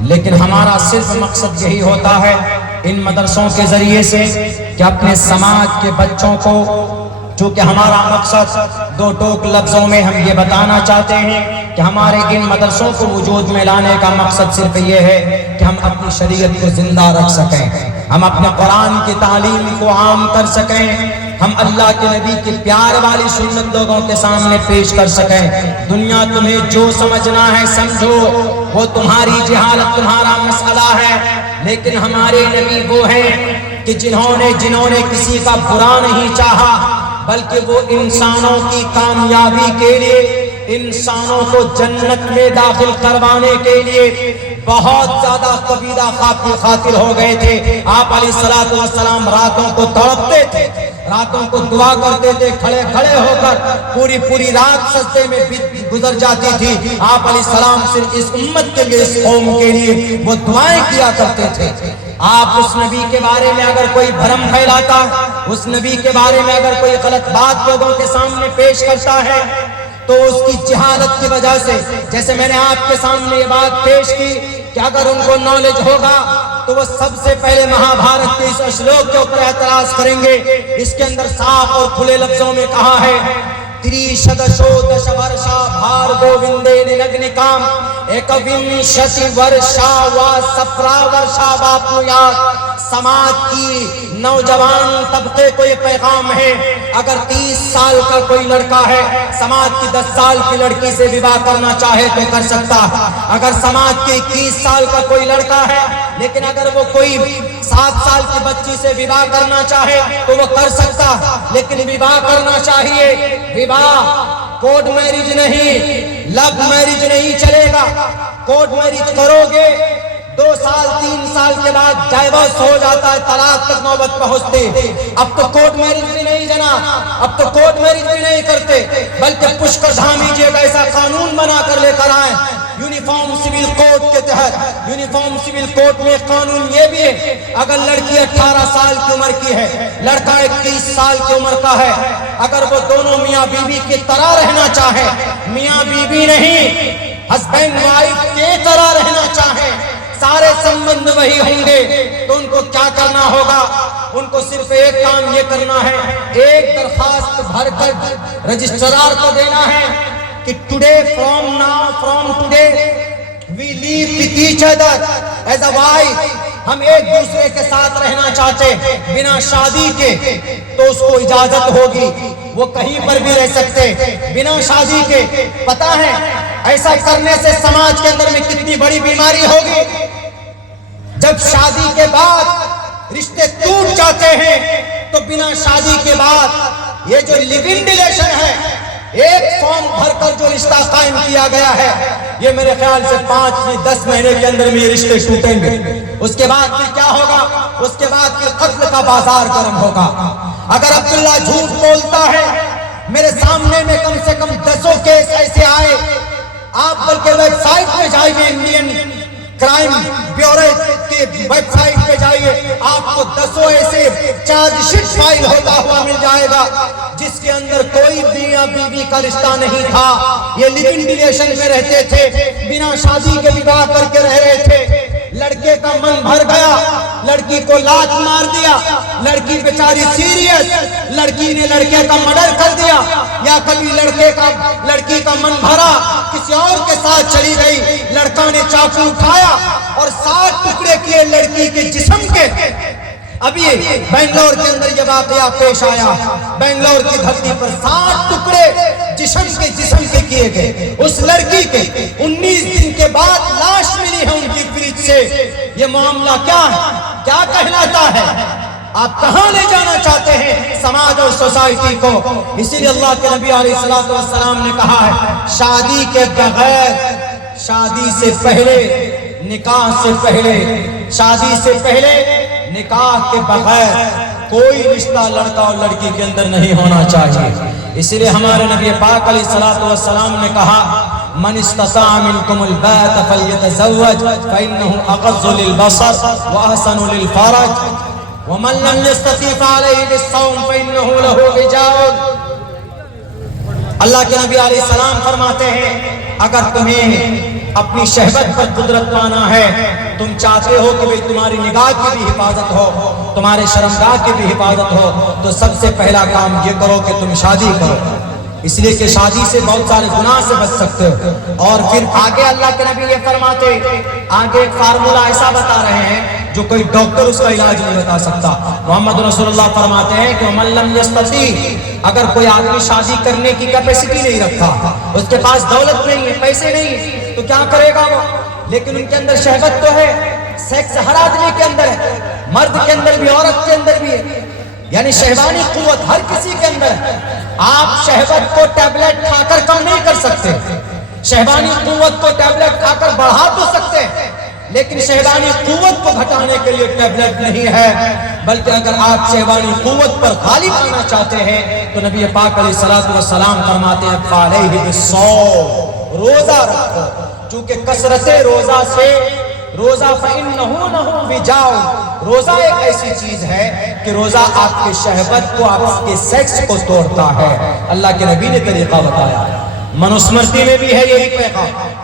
لیکن ہمارا صرف مقصد یہی ہوتا ہے ان مدرسوں کے ذریعے سے کہ اپنے سماج کے بچوں کو، چونکہ ہمارا مقصد دو ٹوک لفظوں میں ہم یہ بتانا چاہتے ہیں کہ ہمارے ان مدرسوں کو وجود میں لانے کا مقصد صرف یہ ہے کہ ہم اپنی شریعت کو زندہ رکھ سکیں، ہم اپنے قرآن کی تعلیم کو عام کر سکیں، ہم اللہ کے نبی کی پیار والی سنت لوگوں کے سامنے پیش کر سکیں۔ دنیا تمہیں جو سمجھنا ہے سمجھو، وہ تمہاری جہالت تمہارا مسئلہ ہے، لیکن ہمارے نبی وہ ہیں کہ جنہوں نے کسی کا برا نہیں چاہا، بلکہ وہ انسانوں کی کامیابی کے لیے، انسانوں کو جنت میں داخل کروانے کے لیے بہت زیادہ قبیلہ خاطر ہو گئے تھے۔ آپ علیہ الصلوۃ والسلام راتوں کو تڑپتے تھے، راتوں کو دعا کرتے تھے، کھڑے کھڑے ہو کر پوری رات سجدے میں گزر جاتی تھی۔ آپ علیہ السلام صرف اس امت کے لیے، اس قوم کے لیے وہ دعائیں کیا کرتے تھے۔ آپ اس نبی کے بارے میں اگر کوئی بھرم پھیلاتا، اس نبی کے بارے میں اگر کوئی غلط بات لوگوں کے سامنے پیش کرتا ہے تو اس کی جہالت کی وجہ سے، جیسے میں نے آپ کے سامنے یہ بات پیش کی کہ اگر ان کو نالج ہوگا تو وہ سب سے پہلے مہابھارت کے اس اشلوک کے اوپر اعتراض کریں گے۔ اس کے اندر صاف اور کھلے لفظوں میں کہا ہے، تریشدشو دش ورشا بھار گووندے نگنکام ایکوینشتی ورشا وا سپرا ورشا واپنویات۔ سماج کی نوجوان طبقے کو یہ پیغام ہے، اگر 30 سال کا کوئی لڑکا ہے، سماج کی 10 سال کی لڑکی سے وواہ کرنا چاہے تو کر سکتا، اگر سماج کی 21 سال کا کوئی لڑکا ہے لیکن اگر وہ کوئی 7 سال کی بچی سے وواہ کرنا چاہے تو وہ کر سکتا، لیکن وواہ کرنا چاہیے، وواہ کورٹ میرج نہیں، لو میرج نہیں چلے گا۔ کورٹ میرج کرو گے 2 سال 3 سال کے بعد ڈائیورس ہو جاتا ہے، طلاق تک نوبت پہنچتے۔ اب تو کورٹ میرج بھی نہیں جناب، اب تو کورٹ میرج بھی نہیں کرتے، بلکہ پشکر دھامی جی ایک ایسا قانون بنا کر لے کر آئے یونیفارم سول کوڈ کے تحت۔ یونیفارم سول کوڈ میں قانون یہ بھی ہے، اگر لڑکی 18 سال کی عمر کی ہے، لڑکا 21 سال کی عمر کا ہے، اگر وہ دونوں میاں بیوی کی طرح رہنا چاہے، میاں بیوی نہیں، ہسبینڈ وائف کی طرح رہنا چاہیں، سارے سمبند وہی ہوں گے، تو ان کو کیا کرنا ہوگا؟ ان کو صرف ایک کام یہ کرنا ہے، ایک درخواست بھر کر رجسٹرار کو دینا ہے کہ today from today we live with each other as a wife. ہم ایک دوسرے کے ساتھ رہنا چاہتے بنا شادی کے، تو اس کو اجازت ہوگی، وہ کہیں پر بھی رہ سکتے بنا شادی کے۔ پتہ ہے ایسا کرنے سے سماج کے اندر میں کتنی بڑی بیماری ہوگی؟ جب شادی کے بعد رشتے ٹوٹ جاتے ہیں تو بنا شادی کے بعد یہ جو لیونگ ریلیشن ہے، ایک فارم بھر کر جو رشتہ قائم کیا گیا ہے، یہ میرے خیال سے 5 سے 10 مہینے کے اندر میں یہ رشتے ٹوٹیں گے۔ اس کے بعد پھر کیا ہوگا؟ اس کے بعد پھر قتل کا بازار گرم ہوگا۔ اگر عبداللہ جھوٹ بولتا ہے، میرے سامنے میں کم سے کم 10 کیس ایسے آئے، آپ بلکہ ویب سائٹ پہ جائیے، انڈین کرائم بیورو کے ویب سائٹ پہ جائیے، آپ کو 10 ایسے چارج شیٹ فائل ہوتا ہوا مل جائے گا جس کے اندر کوئی میاں بیوی کا رشتہ نہیں تھا، یہ لیونگ ریلیشن میں رہتے تھے، بنا شادی کے نکاح کر کے رہ رہے تھے۔ لڑکے کا من بھر گیا، لڑکی کو لات مار دیا، لڑکی بیچاری سیریس، لڑکی نے لڑکے کا مرڈر کر دیا، یا کبھی لڑکی کا من بھرا کسی اور کے ساتھ چلی گئی، لڑکا نے چاقو اٹھایا اور 60 ٹکڑے کیے لڑکی کے جسم کے۔ ابھی بنگلور کے اندر یہ واقعہ پیش آیا، بنگلور کی دھرتی پر 60 ٹکڑے جسم کے کیے گئے اس لڑکی کے۔ 19 دن کے بعد لاش ملی ہے ان کی فریج سے۔ یہ معاملہ کیا ہے؟ کیا کہلاتا ہے؟ آپ کہاں لے جانا چاہتے ہیں سماج اور سوسائٹی کو؟ اسی لیے اللہ کے نبی علیہ الصلوۃ والسلام نے کہا ہے، شادی کے بغیر، شادی سے پہلے، نکاح سے پہلے، شادی سے پہلے نکاح کے بغیر کوئی رشتہ لڑکا اور لڑکی کے اندر نہیں ہونا چاہیے۔ اسی لیے ہمارے نبی پاک علیہ الصلوۃ والسلام نے کہا، من استطاع منکم الباءۃ فلیتزوج فإنه اغض للبصر واحسن للفرج ومن لم يستطع فعليه بالصوم فإنه له وجاء۔ اللہ کے نبی علیہ السلام فرماتے ہیں، اگر تمہیں اپنی شہوت پر قدرت پانا ہے، تم چاہتے ہو کہ بھئی تمہاری نگاہ کی بھی حفاظت ہو، تمہارے شرمگاہ کی بھی حفاظت ہو، تو سب سے پہلا کام یہ کرو کہ تم شادی کرو، اس لیے کہ شادی سے بہت سارے گناہ سے بچ سکتے ہو۔ اور پھر آگے اللہ کے نبی یہ فرماتے، آگے ایک فارمولہ ایسا بتا رہے ہیں جو کوئی ڈاکٹر اس کا علاج نہیں بتا سکتا۔ محمد رسول اللہ فرماتے ہیں کہ وَمَن لَّمْ يَسْتَطِعْ، اگر کوئی آدمی شادی کرنے کی کیپیسٹی نہیں رکھتا، اس کے پاس دولت نہیں ہے، پیسے نہیں ہے، تو کیا کرے گا وہ؟ لیکن ان کے اندر شہوت تو ہے، سیکس ہر آدمی کے اندر ہے، مرد کے اندر بھی، عورت کے اندر بھی ہے، یعنی شہوانی قوت ہر کسی کے اندر ہے۔ آپ شہوت کو ٹیبلٹ کھا کر کم نہیں کر سکتے، شہوانی قوت کو ٹیبلٹ کھا کر بڑھا تو سکتے ہیں، لیکن شہوانی قوت کو گھٹانے کے لیے ٹیبلٹ نہیں ہے، بلکہ اگر آپ شہوانی قوت پر غالب آنا چاہتے ہیں تو نبی پاک علیہ الصلوۃ والسلام فرماتے ہیں فعلیہ بالصوم، روزہ رکھو، چونکہ کثرت روزہ سے، روزہ فإنہ لہ وجاء، روزہ ایک ایسی چیز ہے کہ روزہ آپ کے شہوت کو، آپ کے سیکس کو توڑتا ہے۔ اللہ کے نبی نے طریقہ بتایا، منوسمرتی میں بھی ہے یہی پیغام۔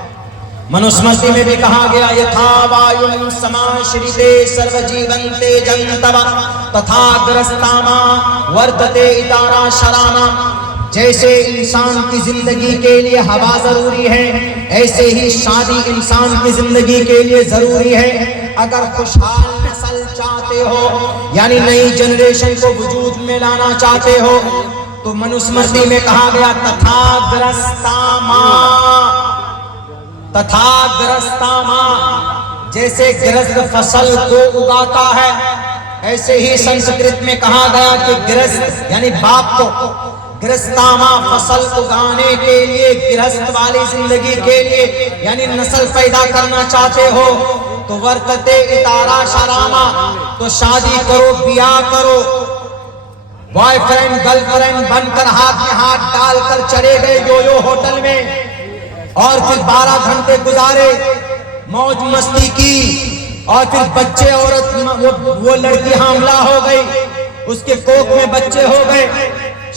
منوسمرتی میں بھی کہا گیا، یتھا وایوں سماشریتے سرو جیونتے جنتوا تتھا گرستاما ورتتے اتارا شراما، جیسے انسان کی زندگی کے لیے ہوا ضروری ہے، ایسے ہی شادی انسان کی زندگی کے لیے ضروری ہے۔ اگر خوشحال نسل چاہتے ہو، یعنی نئی جنریشن کو وجود میں لانا چاہتے ہو، تو منوسمرتی میں کہا گیا تتھا گرستاما، تتھا گرستاما، جیسے گرست فصل کو اگاتا ہے، ایسے ہی سنسکرت میں کہا گیا کہ گرست یعنی باپ کو، گرستاما فصل اگانے کے لیے، گرست والی زندگی کے لیے، یعنی نسل پیدا کرنا چاہتے ہو تو ورتتے اتارا شراما، تو شادی کرو، بیاہ کرو، بوائے فرینڈ گرل فرینڈ بن کر ہاتھ میں ہاتھ ڈال کر چلے گئے یو ہوٹل میں، اور پھر 12 گھنٹے گزارے، موج مستی کی، اور پھر بچے، عورت وہ لڑکی حاملہ ہو گئی، اس کے کوکھ میں بچے ہو گئے،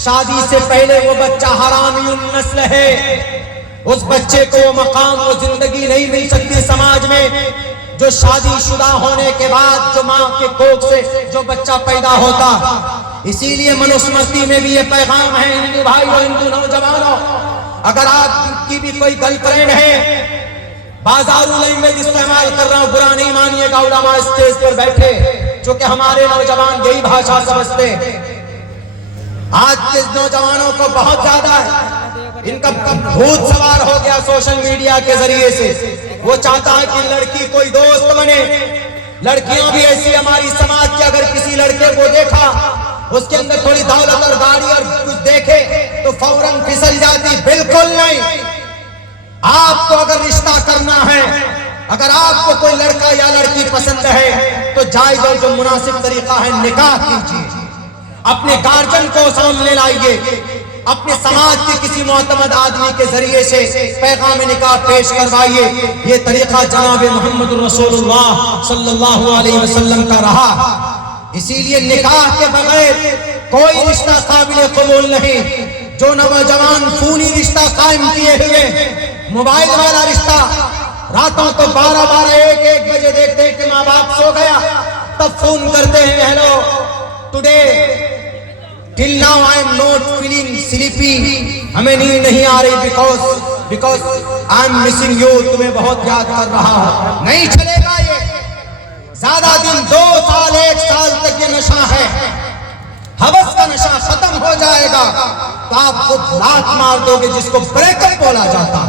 شادی سے پہلے وہ بچہ حرامی النسل ہے، اس بچے کو وہ مقام وہ زندگی نہیں مل سکتی سماج میں جو شادی شدہ ہونے کے بعد جو ماں کے کوکھ سے جو بچہ پیدا ہوتا. اسی لیے منوسمرتی میں بھی یہ پیغام ہے ہندو بھائی اور ہندو نوجوانوں، اگر آپ کی بھی کوئی گرل فرینڈ ہے، بازارو لینگویج استعمال کر رہا ہوں، برا نہیں مانیے گا علماء اسٹیج پر بیٹھے، چونکہ ہمارے نوجوان یہی بھاشا سمجھتے. آج کے نوجوانوں کو بہت زیادہ ہے، ان کا بھوت سوار ہو گیا سوشل میڈیا کے ذریعے سے. وہ چاہتا ہے کہ لڑکی کوئی دوست بنے. لڑکیاں بھی ایسی ہماری سماج کی، اگر کسی لڑکے کو دیکھا اس کے اندر تھوڑی دولت اور گاڑی اور کچھ دیکھے تو فوراً پھسل جاتی. بالکل نہیں. آپ کو اگر رشتہ کرنا ہے، اگر آپ کو کوئی لڑکا یا لڑکی پسند ہے تو جائز اور جو مناسب طریقہ ہے نکاح کیجیے. اپنے گارجن کو سامنے لائیے، اپنے سماج کے کسی معتمد آدمی کے ذریعے سے پیغام نکاح پیش کروائیے. یہ طریقہ جناب محمد رسول اللہ صلی اللہ علیہ وسلم کا رہا. اسی لیے نکاح کے بغیر کوئی رشتہ قابل قبول نہیں. جو نوجوان فونی رشتہ قائم کیے ہوئے، موبائل والا رشتہ، راتوں کو 12 1 بجے دیکھتے ہیں کہ ماں باپ سو گیا تب فون کرتے ہیں، hello today till now I am not feeling sleepy، ہمیں نیند نہیں آ رہی because I am missing you، تمہیں بہت یاد کر رہا ہوں. نہیں چلے گا یہ. زیادہ دن 2 سال 1 سال تک یہ نشہ ہے، ہوس کا نشہ ختم ہو جائے گا تو آپ خود لات مار دو گے، جس کو بریک اپ بولا جاتا.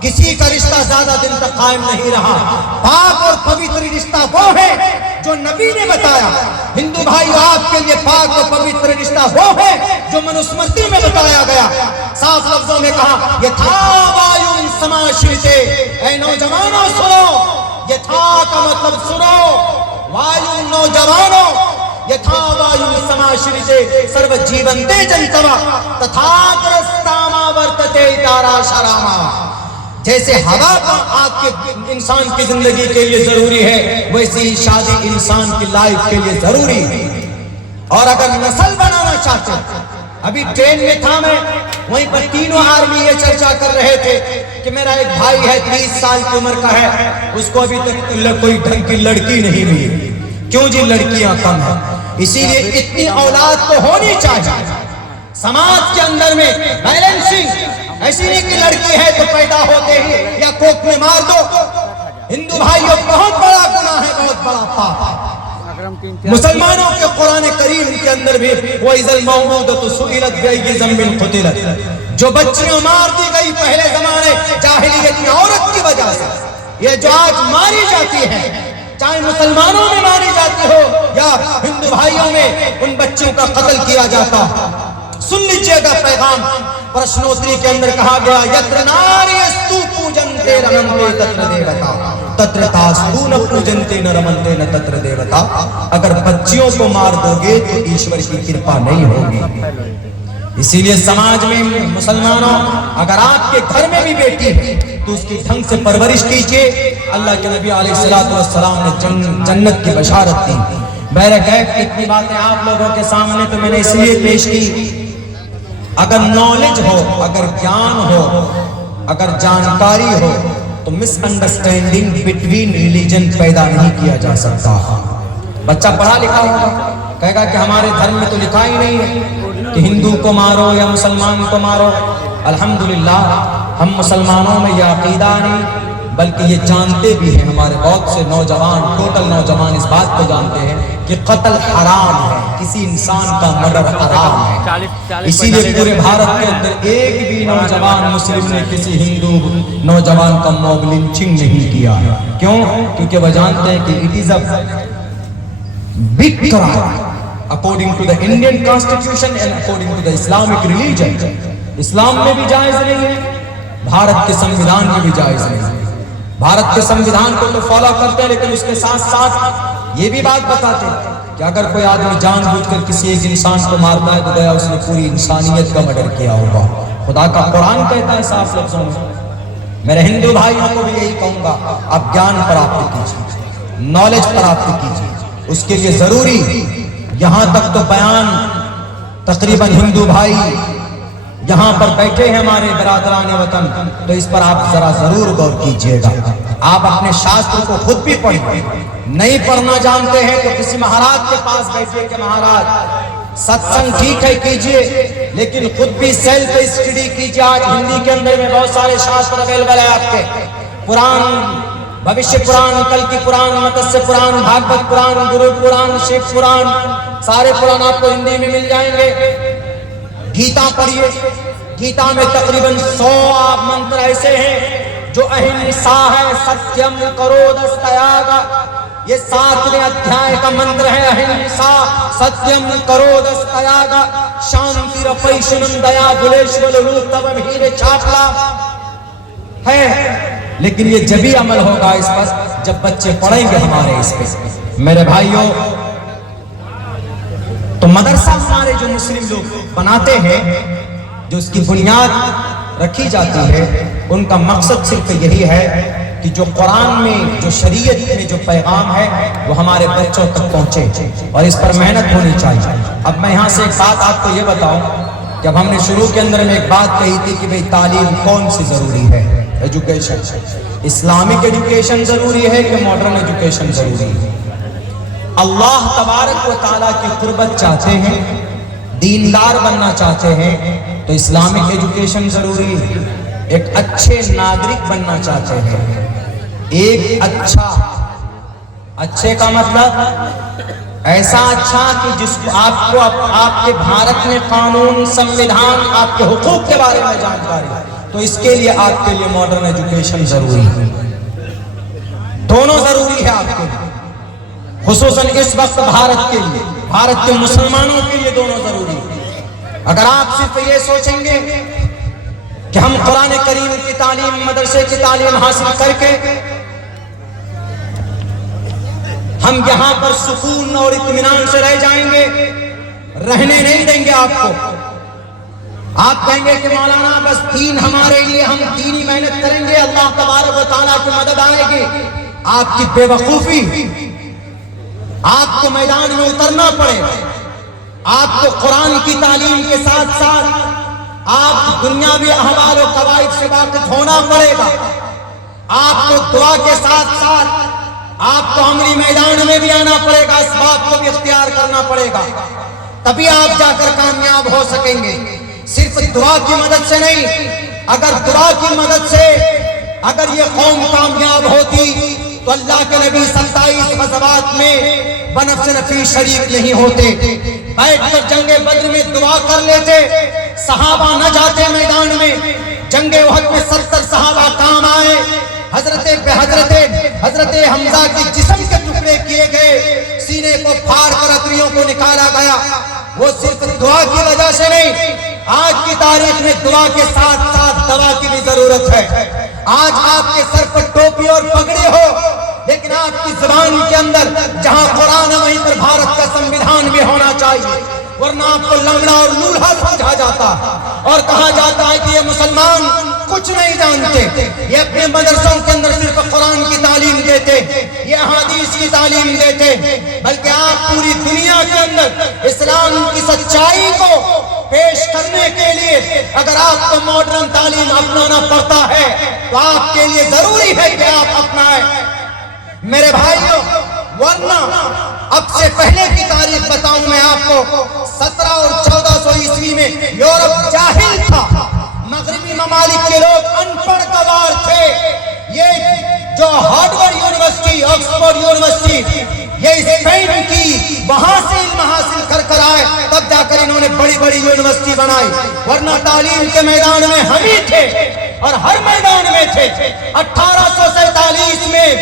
کسی کا رشتہ زیادہ دن تک قائم نہیں رہا. پاک اور پوتر رشتہ وہ ہے جو نبی نے بتایا. ہندو بھائیو، آپ کے لیے پاک اور پوتر رشتہ وہ ہے جو منوسمرتی میں بتایا گیا. صاف لفظوں میں کہا، یہ تھا وایو سماشرتے. اے نوجوانوں سنو، یہ تھا کا مطلب سنو. وایو نوجوانوں، یہ تھا وایو سماشرتے سرو جیونتے جنتوا تتھاگرستاما ورتتے تارا شراما. جیسے ہوا کا آگ کے انسان کی زندگی کے لیے ضروری ہے، ویسے ہی شادی انسان کی لائف کے لیے ضروری ہے. اور اگر نسل بنانا چاہتے ہیں، ابھی ٹرین میں تھا میں، وہیں پر تینوں آرمی یہ چرچا کر رہے تھے کہ میرا ایک بھائی ہے 30 سال کی عمر کا ہے، اس کو ابھی تک کوئی ڈھنگ کی لڑکی نہیں ملی. کیوں جی؟ لڑکیاں کم ہیں. اسی لیے اتنی اولاد تو ہونی چاہیے. سماج کے اندر میں بیلنسنگ، ایسی نہیں کہ لڑکی ہے تو پیدا ہوتے ہی یا کوکھ میں مار دو. ہندو بھائیوں، بہت بڑا گناہ ہے، بہت بڑا پاپ. مسلمانوں کے قرآن کریم کے اندر بھی وَإِذَا الْمَوْءُودَةُ سُئِلَتْ بِأَيِّ ذَنبٍ قُتِلَتْ، جو بچیاں مار دی گئی پہلے زمانے جاہلیت میں عورت کی وجہ سے، یہ جو آج ماری جاتی ہے، چاہے مسلمانوں میں ماری جاتی ہو یا ہندو بھائیوں میں ان بچوں کا قتل کیا جاتا. سن لیجئے گا پیغام. پرشنوتری کے اندر کہا گیا، یتر ناری استو پوجنتے رمنتے تتر دیوتا تتر تاستو نہ پوجنتے نہ رمنتے نہ تتر دیوتا. اگر بچیوں کو مار دو گے تو ایشور کی کرپا نہیں ہوگی. اسی لیے سماج میں مسلمانوں، اگر آپ کے گھر میں بھی بیٹی ہے تو اس کی ڈھنگ سے پرورش کیجیے. اللہ کے نبی علیہ السلام نے جنت کی بشارت دی. بہرکیف اتنی باتیں آپ لوگوں کے سامنے تو میں نے اس لیے پیش کی، اگر نالج ہو، اگر گیان ہو، اگر جانکاری ہو تو مس انڈرسٹینڈنگ بٹوین ریلیجن پیدا نہیں کیا جا سکتا. بچہ پڑھا لکھا ہوگا، کہے گا کہ ہمارے دھرم میں تو لکھا ہی نہیں ہے کہ ہندو کو مارو یا مسلمان کو مارو. الحمدللہ ہم مسلمانوں میں یہ عقیدہ نہیں، بلکہ یہ جانتے بھی ہیں. ہمارے بہت سے نوجوان، ٹوٹل نوجوان اس بات کو جانتے ہیں کہ قتل حرام ہے، کسی انسان کا مرڈر حرام ہے. اسی لیے پورے بھارت کے اندر ایک بھی نوجوان مسلم نے کسی ہندو نوجوان کا موب لنچنگ نہیں کیا. کیوں؟ کیونکہ وہ جانتے ہیں کہ it is a big crime according to the Indian constitution and according to the Islamic religion. اسلام میں بھی جائز نہیں ہے، بھارت کے سمویدھان میں بھی جائز نہیں ہے. بھارت کے سمویدھان کو تو فالو کرتے ہیں، لیکن اس کے ساتھ ساتھ یہ بھی بات بتاتے ہیں کہ اگر کوئی آدمی جان بوجھ کر کسی ایک انسان کو مارتا ہے تو گیا اس نے پوری انسانیت کا مرڈر کیا ہوگا. خدا کا قرآن کہتا ہے صاف لفظوں میں. میرے ہندو بھائیوں کو بھی یہی کہوں گا، آپ گیان پراپت کیجیے، نالج پراپت کیجیے. اس کے لیے ضروری، یہاں تک تو بیان تقریباً ہندو بھائی یہاں پر بیٹھے ہیں ہمارے برادران وطن، تو اس پر آپ ذرا ضرور غور کیجئے گا۔ آپ اپنے شاستر کو خود بھی پڑھیں، نہیں پڑھنا جانتے ہیں تو کسی مہاراج کے پاس بیٹھے کہ مہاراج ستسنگ ٹھیک ہے کیجئے، لیکن خود بھی سیلف اسٹڈی کیجئے۔ آج ہندی کے اندر میں بہت سارے شاستر اویلیبل ہے آپ کے، پران، بھوشیہ پران، کل کی پران، متسیہ پران، بھاگوت پران، گرو پران، شیو پران، سارے پران آپ کو ہندی میں مل جائیں گے۔ گیتا پڑھیے، گیتا میں تقریباً 100 منتر ایسے ہیں جو اہمسا ہے، ستیم کرودھ تیاگ، یہ 7ویں ادھیائے کا منتر ہے، اہمسا ستیم کرودھ تیاگ، شانتی رپیشنم دیا بلیشور روتم ہیر چھاپلا ہے۔ لیکن یہ جبھی عمل ہوگا اس پر جب بچے پڑھیں گے ہمارے اس پہ۔ میرے بھائیوں، تو مدرسہ ہمارے جو مسلم لوگ بناتے ہیں، جو اس کی بنیاد رکھی جاتی ہے، ان کا مقصد صرف یہی ہے کہ جو قرآن میں، جو شریعت میں جو پیغام ہے وہ ہمارے بچوں تک پہنچے، اور اس پر محنت ہونی چاہیے۔ اب میں یہاں سے ایک بات آپ کو یہ بتاؤں کہ اب ہم نے شروع کے اندر میں ایک بات کہی تھی کہ بھئی تعلیم کون سی ضروری ہے؟ ایجوکیشن، اسلامک ایجوکیشن ضروری ہے کہ ماڈرن ایجوکیشن ضروری ہے؟ اللہ تبارک و تعالیٰ کی قربت چاہتے ہیں، دیندار بننا چاہتے ہیں تو اسلامک ایجوکیشن ضروری ہے۔ ایک اچھے ناگرک بننا چاہتے ہیں، ایک اچھے کا مطلب ایسا اچھا کہ جس کو آپ کے بھارت میں قانون، سمویدھان، آپ کے حقوق کے بارے میں جانکاری، تو اس کے لیے آپ کے لیے ماڈرن ایجوکیشن ضروری ہے۔ دونوں ضروری ہے آپ کے لیے، خصوصاً اس وقت بھارت کے لیے، بھارت کے مسلمانوں کے لیے دونوں ضروری ہے۔ اگر آپ صرف یہ سوچیں گے کہ ہم قرآن کریم کی تعلیم، مدرسے کی تعلیم حاصل کر کے ہم یہاں پر سکون اور اطمینان سے رہ جائیں گے، رہنے نہیں دیں گے آپ کو۔ آپ کہیں گے کہ مولانا بس دین ہمارے لیے، ہم دینی محنت کریں گے، اللہ تبارک و تعالیٰ کی مدد آئے گی۔ آپ کی بے وقوفی، آپ کو میدان میں اترنا پڑے گا، آپ کو قرآن کی تعلیم کے ساتھ ساتھ آپ دنیاوی احوال و قواعد سے واقف ہونا پڑے گا، آپ کو دعا کے ساتھ ساتھ آپ کو عملی میدان میں بھی آنا پڑے گا، اسباب کو بھی اختیار کرنا پڑے گا، تبھی آپ جا کر کامیاب ہو سکیں گے۔ صرف دعا کی مدد سے نہیں، اگر دعا کی مدد سے اگر یہ قوم کامیاب ہوتی تو اللہ کے نبی 27 غزوات میں بنفس نفیس شریک نہیں ہوتے، بیٹھ کر جنگ بدر میں دعا کر لیتے، صحابہ نہ جاتے میدان میں، جنگ احد میں 70 صحابہ کام آئے، حضرت حمزہ کے جسم کے ٹکڑے کیے گئے، سینے کو پھاڑ کر اتریوں کو نکالا گیا، وہ صرف دعا کی وجہ سے نہیں۔ آج کی تاریخ میں دعا کے ساتھ ساتھ دوا کی بھی ضرورت ہے۔ آج آپ کے سر پر ٹوپی اور پگڑی ہو، لیکن آپ کی زبان کے اندر جہاں قرآن ہے وہیں پر بھارت کا سمویدھان بھی ہونا چاہیے، ورنہ آپ کو لنگڑا اور لولہا سمجھا جاتا اور کہا جاتا ہے کہ یہ مسلمان کچھ نہیں جانتے، یہ اپنے مدرسوں کے اندر صرف قرآن کی تعلیم دیتے، یہ احادیث کی تعلیم دیتے، بلکہ آپ پوری دنیا کے اندر اسلام کی سچائی کو پیش کرنے کے لیے اگر آپ کو ماڈرن تعلیم اپنانا پڑتا ہے تو آپ کے لیے ضروری ہے کہ آپ اپنائیں میرے بھائیوں، ورنہ اب سے پہلے کی تاریخ بتاؤں میں آپ کو، 17 اور 1400 عیسوی میں یورپ جاہل تھا، مغربی ممالک کے لوگ ان پڑھ گوار تھے، یہ جو ہارورڈ یونیورسٹی، آکسفورڈ یونیورسٹی، یہ اسپین کی وہاں سے علم حاصل کر کر آئے، تب جا کر انہوں نے بڑی بڑی یونیورسٹی بنائی، ورنہ تعلیم کے میدان میں ہم ہی تھے اور ہر میدان میں تھے۔ 1847 میں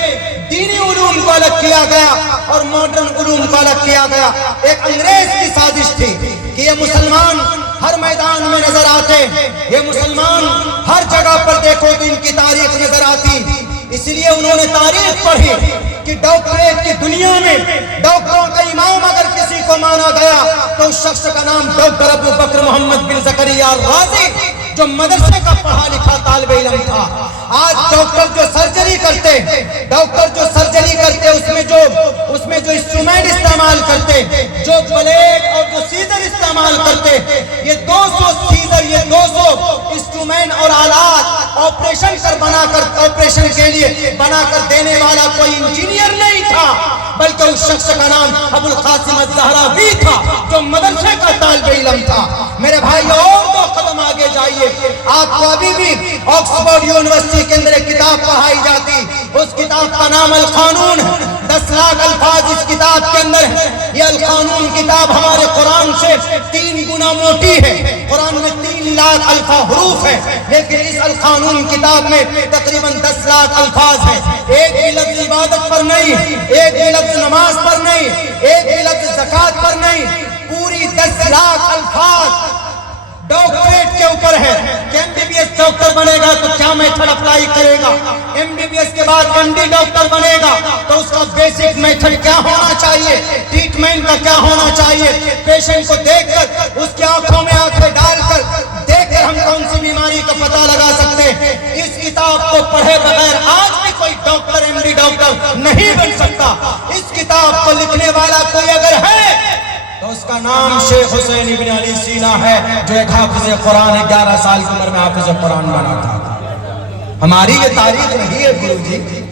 دینی علوم کو الگ کیا گیا اور ماڈرن علوم کو الگ کیا گیا۔ ایک انگریز کی سازش تھی کہ یہ مسلمان ہر میدان میں نظر آتے، یہ مسلمان ہر جگہ پر دیکھو تو ان کی تاریخ نظر آتی، اس لیے انہوں نے تاریخ پڑھی کہ ڈاکٹریٹ کی دنیا میں ڈاکٹروں کا امام اگر کسی کو مانا گیا تو اس شخص کا نام ڈاکٹر ابو بکر محمد بن زکریا الرازی، جو مدرسے کا پڑھا لکھا طالب علم تھا۔ آج ڈاکٹر جو سرجری کرتے اس میں جو انسٹرومنٹ استعمال کرتے، جو بلیڈ اور جو سیزر استعمال کرتے، یہ 200 سیزر یہ 200 انسٹرومنٹ اور آلات آپریشن کے لیے بنا کر دینے والا کوئی انجینئر نہیں تھا، بلکہ اس شخص کا نام ابو القاسم الزہراوی تھا جو مدرسے کا طالب علم تھا۔ میرے بھائی اور 2 قدم آگے جائیے، آپ کو ابھی بھی آکسفورڈ یونیورسٹی کے اندر ایک کتاب پڑھائی جاتی، اس کتاب کا نام القانون ہے۔ 10 لاکھ الفاظ اس کتاب کے اندر ہے۔ یہ القانون کتاب ہمارے قرآن سے 3 گنا موٹی ہے۔ قرآن میں 3 لاکھ حروف ہے، لیکن اس القانون کتاب میں تقریباً 10 لاکھ الفاظ ہیں۔ ایک بھی لفظ عبادت پر نہیں، ایک بھی لفظ نماز پر نہیں، ایک بھی لفظ زکوٰۃ پر نہیں، پوری 10 لاکھ الفاظ ڈاکٹریٹ کے اوپر ہے کہ MBBS ڈاکٹر بنے گا تو کیا میتھڈ اپلائی کرے گا، MBBS کے بعد MD ڈاکٹر بنے گا تو اس کا بیسک میتھڈ کیا ہونا چاہیے، ٹریٹمنٹ کا کیا ہونا چاہیے، پیشنٹ کو دیکھ کر اس کی آنکھوں میں آنکھیں ڈال کر دیکھ کر ہم کون سی بیماری کا پتہ لگا سکتے ہیں۔ اس کتاب کو پڑھے بغیر آج بھی کوئی ڈاکٹر MD ڈاکٹر نہیں بن سکتا۔ اس کتاب کو لکھنے والا کوئی اگر ہے تو اس کا نام شیخ حسین ابن علی سینا ہے، جو ایک حافظ قرآن 11 سال کی عمر میں حافظ قرآن بنا تھا۔ ہماری یہ تاریخ نہیں ہے گرو جی،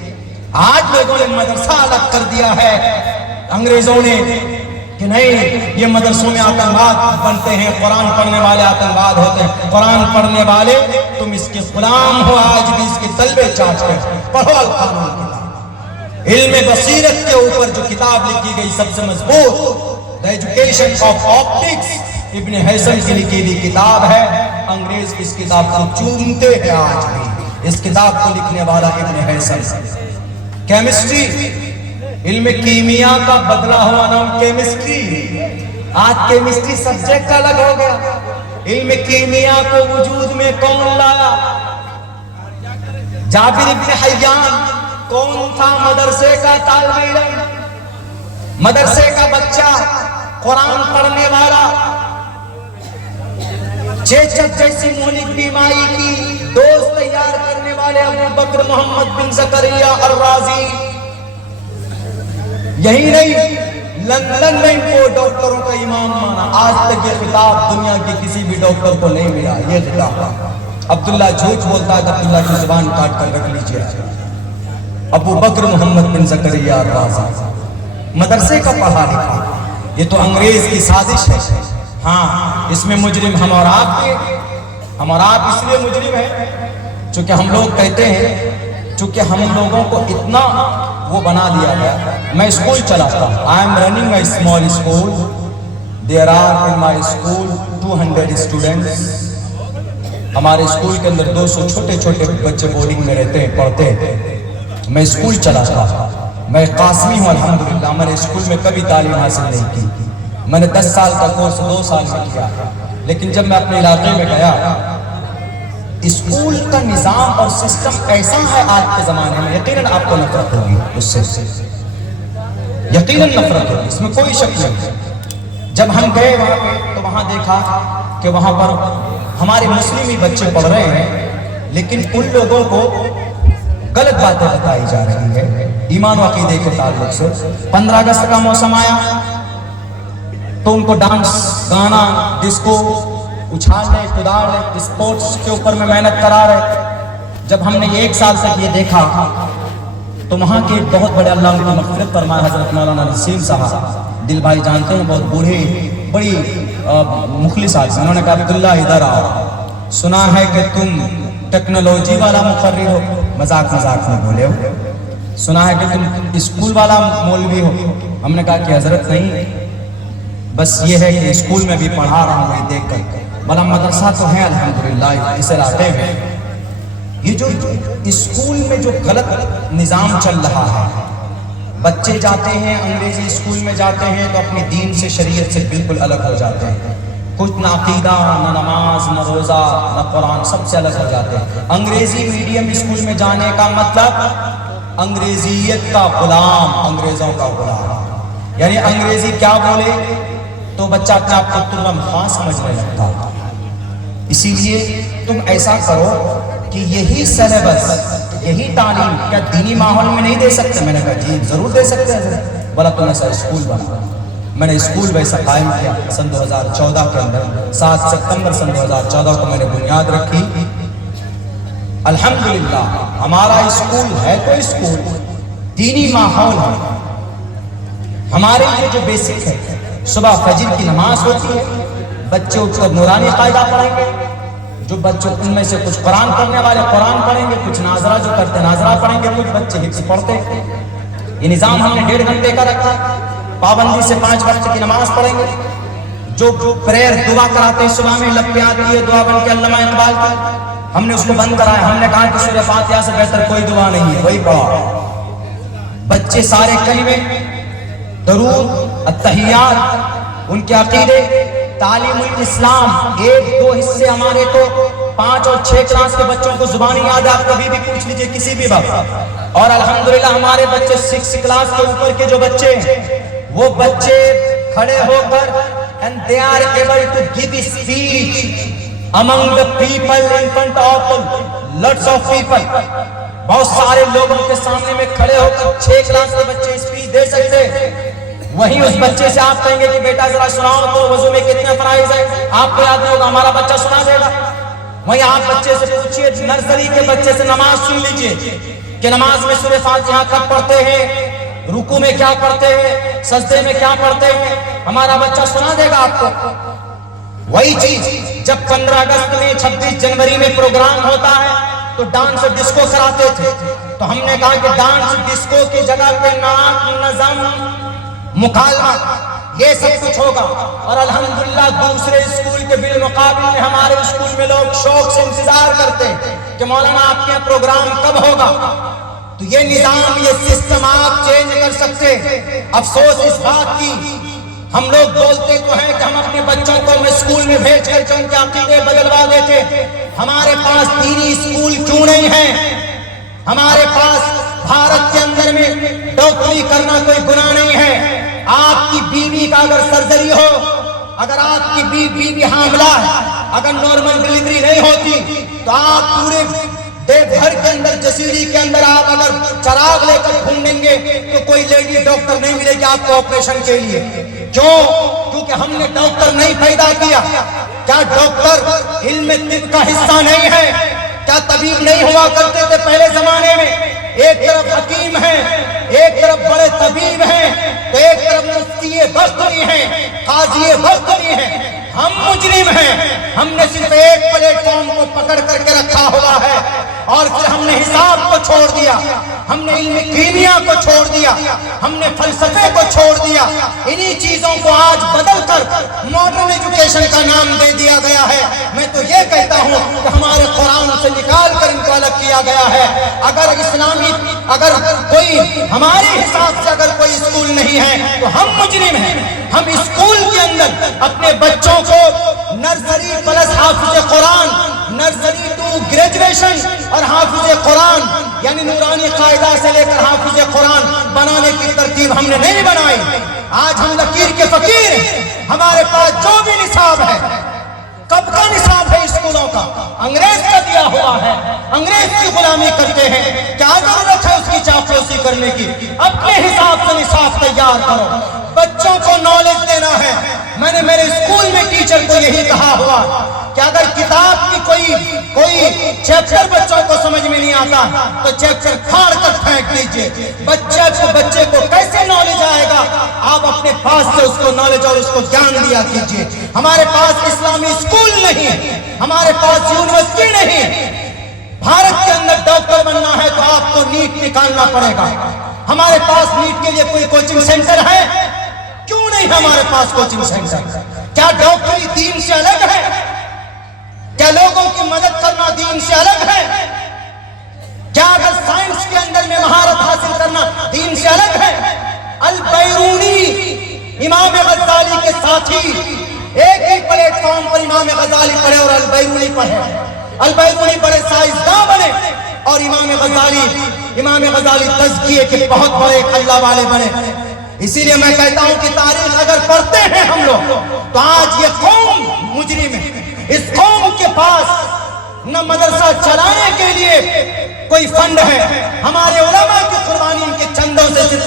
آج لوگوں نے مدرسہ الگ کر دیا ہے انگریزوں نے کہ نہیں یہ مدرسوں میں آتنکواد بنتے ہیں، قرآن پڑھنے والے آتنکواد ہوتے ہیں۔ قرآن پڑھنے والے تم اس کے غلام ہو، آج بھی اس کے طلبے چاچ کر پڑھو القانون کتاب۔ علم بصیرت کے اوپر جو کتاب لکھی گئی سب سے مضبوط The Education of Optics ابن حیثم کی لکھی ہوئی کتاب ہے۔ انگریز اس کتاب کو چومتے ہیں آج بھی، اس کتاب کو لکھنے والا ابن حیثم۔ کیمسٹری، علم کیمیا کا بدلا ہوا نام کیمسٹری، آج کیمسٹری سبجیکٹ الگ ہو گیا۔ علم کیمیا کو وجود میں کون لایا؟ جابر ابن حیان کون تھا؟ مدرسے کا طالب علم، مدرسے کا بچہ، قرآن پڑھنے والا، چیچک جیسی مہلک بیماری کی ڈوز تیار کرنے والے ابو بکر محمد بن زکریا الرازی۔ یہی نہیں، لندن میں ان کو ڈاکٹروں کا امام مانا۔ آج تک یہ خطاب دنیا کے کسی بھی ڈاکٹر کو نہیں ملا۔ یہ خطاب عبداللہ جھوٹ بولتا ہے، عبداللہ کی زبان کاٹ کر رکھ لیجیے۔ ابو بکر محمد بن زکریا الرازی مدرسے کا پڑھا لکھا، یہ تو انگریز کی سازش ہے۔ ہاں اس میں مجرم ہم اور آپ کے، ہم اور آپ اس لیے مجرم ہیں چونکہ ہم لوگ کہتے ہیں، چونکہ ہم لوگوں کو اتنا وہ بنا دیا گیا۔ میں اسکول چلاتا ہوں، I am running a small school, there are in my school 200 students۔ ہمارے اسکول کے اندر 200 چھوٹے چھوٹے بچے بورڈنگ میں رہتے ہیں، پڑھتے ہیں۔ میں اسکول چلاتا ہوں، میں قاسمی ہوں الحمدللہ۔ میں نے اسکول میں کبھی تعلیم حاصل نہیں کی، میں نے 10 سال کا کورس 2 سال میں کیا، لیکن جب میں اپنے علاقے میں گیا، اسکول کا نظام اور سسٹم ایسا ہے آج کے زمانے میں، یقیناً آپ کو نفرت ہوگی اس سے، یقیناً نفرت ہوگی، اس میں کوئی شک نہیں۔ جب ہم گئے وہاں پہ تو وہاں دیکھا کہ وہاں پر ہمارے مسلم ہی بچے پڑھ رہے ہیں، لیکن ان لوگوں کو غلط باتیں بتائی جا رہی ہے ایمان و عقیدے کے تعلق سے۔ 15 اگست کا موسم آیا تو ان کو ڈانس، گانا، ڈسکو، اچھالنے، کوداڑنے، اسپورٹس کے اوپر میں محنت کرا رہے۔ جب ہم نے 1 سال تک یہ دیکھا تو وہاں کے بہت بڑے، اللہ ان کی مغفرت فرمائے، حضرت مولانا نسیم صاحب، دل بھائی جانتے ہیں، بہت بوڑھے، بڑی مخلص آدمی، انہوں نے کہا عبداللہ ادھر آؤ، سنا ہے کہ تم ٹیکنالوجی والا مقرر ہو، مذاق مذاق میں بولے ہو، سنا ہے کہ تم اسکول والا مولوی ہو۔ ہم نے کہا کہ حضرت نہیں، بس یہ ہے کہ اسکول میں بھی پڑھا رہا ہوں، یہ دیکھ کر بلا مدرسہ تو ہے الحمدللہ اس علاقے میں۔ یہ جو اسکول میں جو غلط نظام چل رہا ہے، بچے جاتے ہیں انگریزی اسکول میں جاتے ہیں تو اپنی دین سے، شریعت سے بالکل الگ ہو جاتے ہیں، کچھ نہ عقیدہ، نہ نماز، نہ روزہ، نہ قرآن، سب سے الگ ہو جاتے ہیں۔ انگریزی میڈیم اسکول میں جانے کا مطلب انگریزیت کا غلام، انگریزوں کا غلام، یعنی انگریزی کیا بولے تو بچہ اپنے آپ کو ترم خان سمجھنے لگتا۔ اسی لیے تم ایسا کرو کہ یہی سلیبس، یہی تعلیم کیا دینی ماحول میں نہیں دے سکتے؟ میں نے کہا جی ضرور دے سکتے ہیں، بولا تم ایسا اسکول بنا۔ میں نے اسکول ویسا قائم کیا سن 2014 کے اندر 7 ستمبر سن 2014 کو میں نے بنیاد رکھی. الحمدللہ ہمارا اسکول ہے تو اسکول دینی ماحول ہے. ہمارے لیے جو بیسک ہے صبح فجر کی نماز ہوتی ہے, بچے اٹھ کر نورانی قاعدہ پڑھیں گے, جو بچے ان میں سے کچھ قرآن پڑھنے والے قرآن پڑھیں گے, کچھ ناظرہ جو کرتے ناظرہ پڑھیں گے, کچھ بچے حفظ پڑھتے ہیں. یہ نظام ہم نے 1.5 گھنٹے کا رکھا. پابندی سے 5 وقت کی نماز پڑھیں گے. جو پریئر دعا کراتے ہیں صبح میں لب پہ آتی ہے دعا بن کے علامہ اقبال کی, ہم نے اس کو بند کرایا. ہم نے کہا کہ سورہ فاتحہ سے بہتر کوئی دعا نہیں ہے, وہی پڑھا. بچے سارے کلمے, درود, التحیات, ان کے عقیدے, تعلیم الاسلام, 1-2 حصے ہمارے تو 5 اور 6 کلاس کے بچوں کو زبانی یاد ہے, آپ کبھی بھی پوچھ لیجئے کسی بھی وقت. اور الحمدللہ ہمارے بچے 6 کلاس کے اوپر کے جو بچے ہیں وہ بچے کھڑے ہو کر and they are able to give a speech among the people in front of lots of people. بہت سارے لوگوں کے سامنے میں کھڑے ہو کر 6 کلاس کے بچے اسپیچ دے سکتے ہیں. وہی اس بچے سے آپ کہیں گے کہ بیٹا ذرا سناؤ تو وضو میں کتنے فرائض ہیں, آپ کو یاد نہیں ہوگا, ہمارا بچہ سنا دے گا. وہیں آپ بچے سے پوچھئے, نرسری کے بچے سے نماز سن لیجئے کہ نماز میں سورہ فاتحہ کب پڑھتے ہیں, رکوع میں کیا پڑھتے ہیں, سجدے میں کیا پڑھتے ہیں, ہمارا بچہ سنا دے گا آپ کو. وہی چیز جب 15 اگست میں 26 جنوری میں پروگرام ہوتا ہے تو ڈانس ڈسکو کراتے تھے, تو ہم نے کہا کہ ڈانس ڈسکو کی جگہ پہ نعت, نظم, مکالمہ, یہ سب کچھ ہوگا. اور الحمدللہ دوسرے اسکول کے بالمقابل میں ہمارے اسکول میں لوگ شوق سے انتظار کرتے ہیں کہ مولانا آپ کے پروگرام کب ہوگا. تو یہ نظام, یہ سسٹم آپ چینج کر سکتے. افسوس اس بات کی, ہم لوگ بولتے تو ہیں کہ ہم اپنے بچوں کو اسکول میں بھیج کر کے ان کے عقیدے بدلوا دیتے. ہمارے پاس دینی اسکول کیوں نہیں ہے؟ ہمارے پاس بھارت کے اندر میں ڈاکٹری کرنا کوئی گناہ نہیں ہے. آپ کی بیوی کا اگر سرجری ہو, اگر آپ کی بیوی حاملہ ہے, اگر نارمل ڈلیوری نہیں ہوتی تو آپ پورے دیو گھر کے اندر, جسیری کے اندر آپ اگر چراغ لے کر گھومیں گے تو کوئی لیڈی ڈاکٹر نہیں ملے گی آپ کو آپریشن کے لیے. کیوں؟ کیونکہ ہم نے ڈاکٹر نہیں پیدا کیا. کیا ڈاکٹر علم طب کا حصہ نہیں ہے؟ کیا طبیب نہیں ہوا کرتے تھے پہلے زمانے میں؟ ایک طرف حکیم ہیں, ایک طرف بڑے طبیب ہیں, تو ایک طرف مفتی بختری ہیں, قاضی بختری ہیں. ہم مجرم ہیں. ہم نے صرف ایک پلیٹ فارم کو پکڑ کر کے رکھا ہوا ہے اور پھر ہم نے حساب کو چھوڑ دیا, ہم نے علم کیمیا کو چھوڑ دیا, ہم نے فلسفے کو چھوڑ دیا. انہی چیزوں کو آج بدل کر ماڈرن ایجوکیشن کا نام دے دیا گیا ہے. میں تو یہ کہتا ہوں کہ ہمارے قرآن سے نکال کر ان کو الگ کیا گیا ہے. اگر کوئی ہمارے حساب سے اگر کوئی اسکول نہیں ہے تو ہم مجرم ہیں. ہم اسکول کے اندر اپنے بچوں کو نرسری پلس حافظ قرآن, نرسری ٹو گریجویشن اور حافظ قرآن یعنی نورانی قاعدہ سے لے کر حافظ قرآن بنانے کی ترتیب ہم نے نہیں بنائی. آج ہم لکیر کے فقیر ہیں. ہمارے پاس جو بھی نصاب ہے, کب کا نصاب ہے اسکولوں کا؟ انگریز کا دیا ہوا ہے. انگریز کی غلامی کرتے ہیں. کیا ضرورت ہے اس کی چاپلوسی کرنے کی؟ اپنے حساب سے نصاب تیار کرو. بچوں کو نالج دینا ہے. میں نے میرے اسکول میں ٹیچر کو یہی کہا ہوا کہ اگر کتاب کی کوئی چیپٹر بچوں کو سمجھ میں نہیں آتا تو چیپٹر پھاڑ کر پھینک دیجئے. بچے کو کیسے نالج آئے گا؟ آپ اپنے پاس سے اس کو نالج اور اس کو گیان دیا کیجئے. ہمارے پاس اسلامی اسکول نہیں, ہمارے پاس یونیورسٹی نہیں. بھارت کے اندر ڈاکٹر بننا ہے تو آپ کو نیٹ نکالنا پڑے گا. ہمارے پاس نیٹ کے لیے کوئی کوچنگ سینٹر ہے؟ کیوں نہیں ہمارے پاس کوچنگ سینٹر؟ کیا ڈاکٹری دین سے الگ ہے؟ کیا لوگوں کی مدد کرنا دین سے الگ ہے؟ کیا اگر سائنس کے اندر میں مہارت حاصل کرنا دین سے الگ ہے؟ البیرونی امام غزالی کے ساتھی ایک ہی پلیٹ فارم پر امام غزالی پڑھے اور البیرونی پڑھے. البیرونی بڑے سائنسداں بنے اور امام غزالی تزکیے کے بہت بڑے اللہ والے بنے. اسی لیے میں کہتا ہوں کہ تاریخ اگر پڑھتے ہیں ہم لوگ تو آج یہ قوم مجرم ہے. اس قوم کے پاس نہ مدرسہ چلانے کے لیے کوئی فنڈ ہے. ہمارے علماء کی قربانی ان کے چندوں سے صرف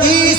30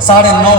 9.5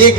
1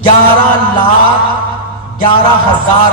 11,11,000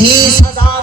30,000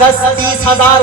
30,000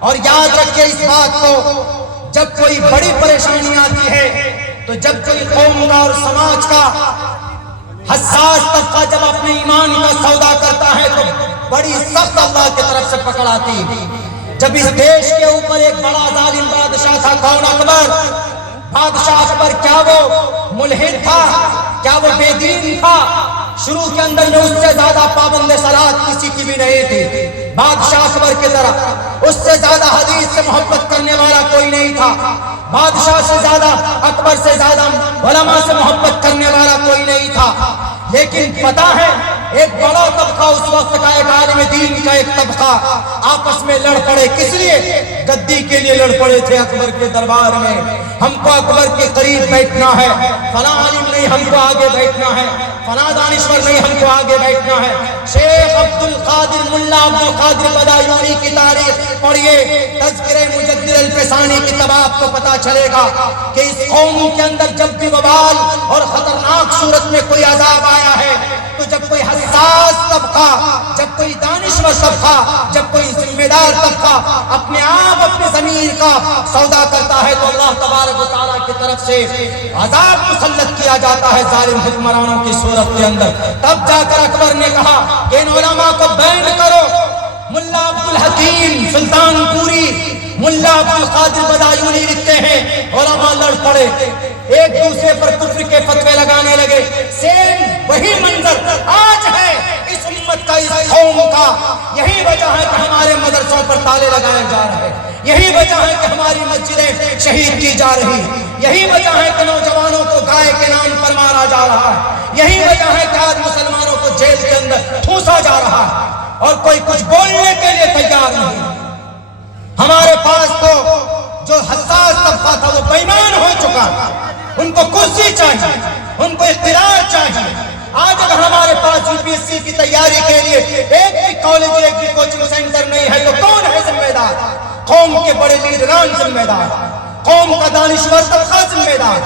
اور یاد رکھے اس بات کو، جب کوئی بڑی پریشانی آتی ہے تو جب کوئی قوم کا اور سماج کا حساس طبقہ جب اپنے ایمان کا سودا کرتا ہے تو بڑی سخت اللہ کی طرف سے پکڑ آتی ہے۔ جب اس دیش کے اوپر ایک بڑا ظالم بادشاہ تھا، کون؟ اکبر۔ بادشاہ اکبر کیا وہ ملحد تھا؟ کیا وہ بے دین تھا؟ شروع کے اندر میں اس سے زیادہ پابند صلات کسی کی بھی نہیں تھی بادشاہ اکبر کی طرح، اس سے زیادہ حدیث سے محبت کرنے والا کوئی نہیں تھا بادشاہ سے زیادہ، اکبر سے زیادہ علماء سے محبت کرنے والا کوئی نہیں تھا۔ لیکن پتہ ہے ایک بڑا طبقہ اس وقت کا، ایک عالم دین کا ایک طبقہ آپس میں لڑ پڑے۔ کس لیے؟ گدی کے لیے لڑ پڑے تھے اکبر کے دربار میں۔ ہم کو اکبر کے قریب بیٹھنا ہے، فلاں عالم نہیں ہم کو آگے بیٹھنا ہے، فلاں دانشور نہیں ہم کو آگے بیٹھنا ہے۔ شیخ عبد القادر، ملا عبد القادر بدایونی کی تاریخ پڑھیے، تذکرہ مجدد الفسانی کی تب آپ کو پتا چلے گا کہ اس قوم کے اندر جب بھی وبال اور خطرناک صورت میں کوئی عذاب آیا ہے تو جب کوئی حساس طبقہ، جب کوئی دانشور طبقہ، جب کوئی ذمہ دار طبقہ اپنے آپ اپنے ضمیر کا سودا کرتا ہے تو اللہ تبارک و تعالیٰ کی طرف سے عذاب مسلط کیا جاتا ہے ظالم حکمرانوں کی صورت کے اندر۔ تب جا کر اکبر نے کہا کہ ان علماء کو بینڈ کرو۔ ملا عبد الحکیم سلطان پوری، ملا عبد القادر بدایونی لکھتے ہیں علماء لڑ پڑے، ایک دوسرے پر کفر کے فتوے لگانے لگے۔ سیم وہی منظر آج ہے اس امت کا، اس قوم کا۔ یہی وجہ ہے کہ ہمارے مدرسوں پر تالے لگائے جا رہے، یہی وجہ ہے کہ ہماری مسجدیں شہید کی جا رہی، یہی وجہ ہے کہ نوجوانوں کو گائے کے نام پر مارا جا رہا ہے، یہی وجہ ہے کہ آج مسلمانوں کو جیل کے اندر ٹھوسا جا رہا ہے اور کوئی کچھ بولنے کے لیے تیار نہیں۔ ہمارے پاس تو جو حساس طبقہ تھا وہ بے ایمان ہو چکا، ان کو کرسی چاہیے، ان کو اختیار چاہیے۔ آج اگر ہمارے پاس UPSC کی تیاری کے لیے ایک بھی کالج، ایک بھی کوچنگ سینٹر نہیں ہے تو کون ہے ذمہ دار؟ قوم کے بڑے لیڈران ذمہ دار، قوم کا دانشور طبقہ ذمہ دار۔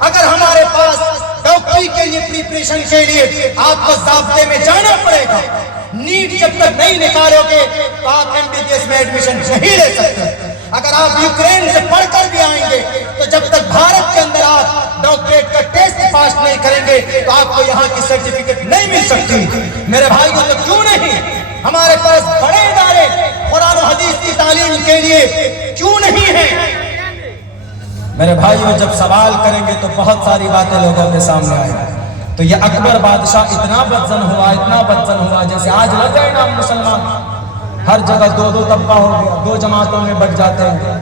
اگر ہمارے پاس ڈاکٹری کے لیے پریپریشن کے لیے آپ کو ضابطے میں جانا پڑے گا، نیٹ جب تک نہیں نکالو گے تو آپ MBBS میں ایڈمیشن نہیں لے سکتے۔ اگر آپ یوکرین سے پڑھ کر بھی آئیں گے تو جب تک بھارت کے اندر آپ ڈاکٹریٹ کا ٹیسٹ پاس نہیں کریں گے تو آپ کو یہاں کی سرٹیفکیٹ نہیں مل سکتی۔ میرے بھائیوں، تو کیوں نہیں ہمارے پاس بڑے ادارے قرآن و حدیث کی تعلیم کے لیے کیوں نہیں ہیں؟ میرے بھائیوں، جب سوال کریں گے تو بہت ساری باتیں لوگوں کے سامنے آئیں گی۔ تو یہ اکبر بادشاہ اتنا بدزن ہوا، اتنا بدزن ہوا، جیسے آج لگ گئے نا مسلمان ہر جگہ دو دو طبقہ ہو گیا، دو جماعتوں میں بٹ جاتے ہیں،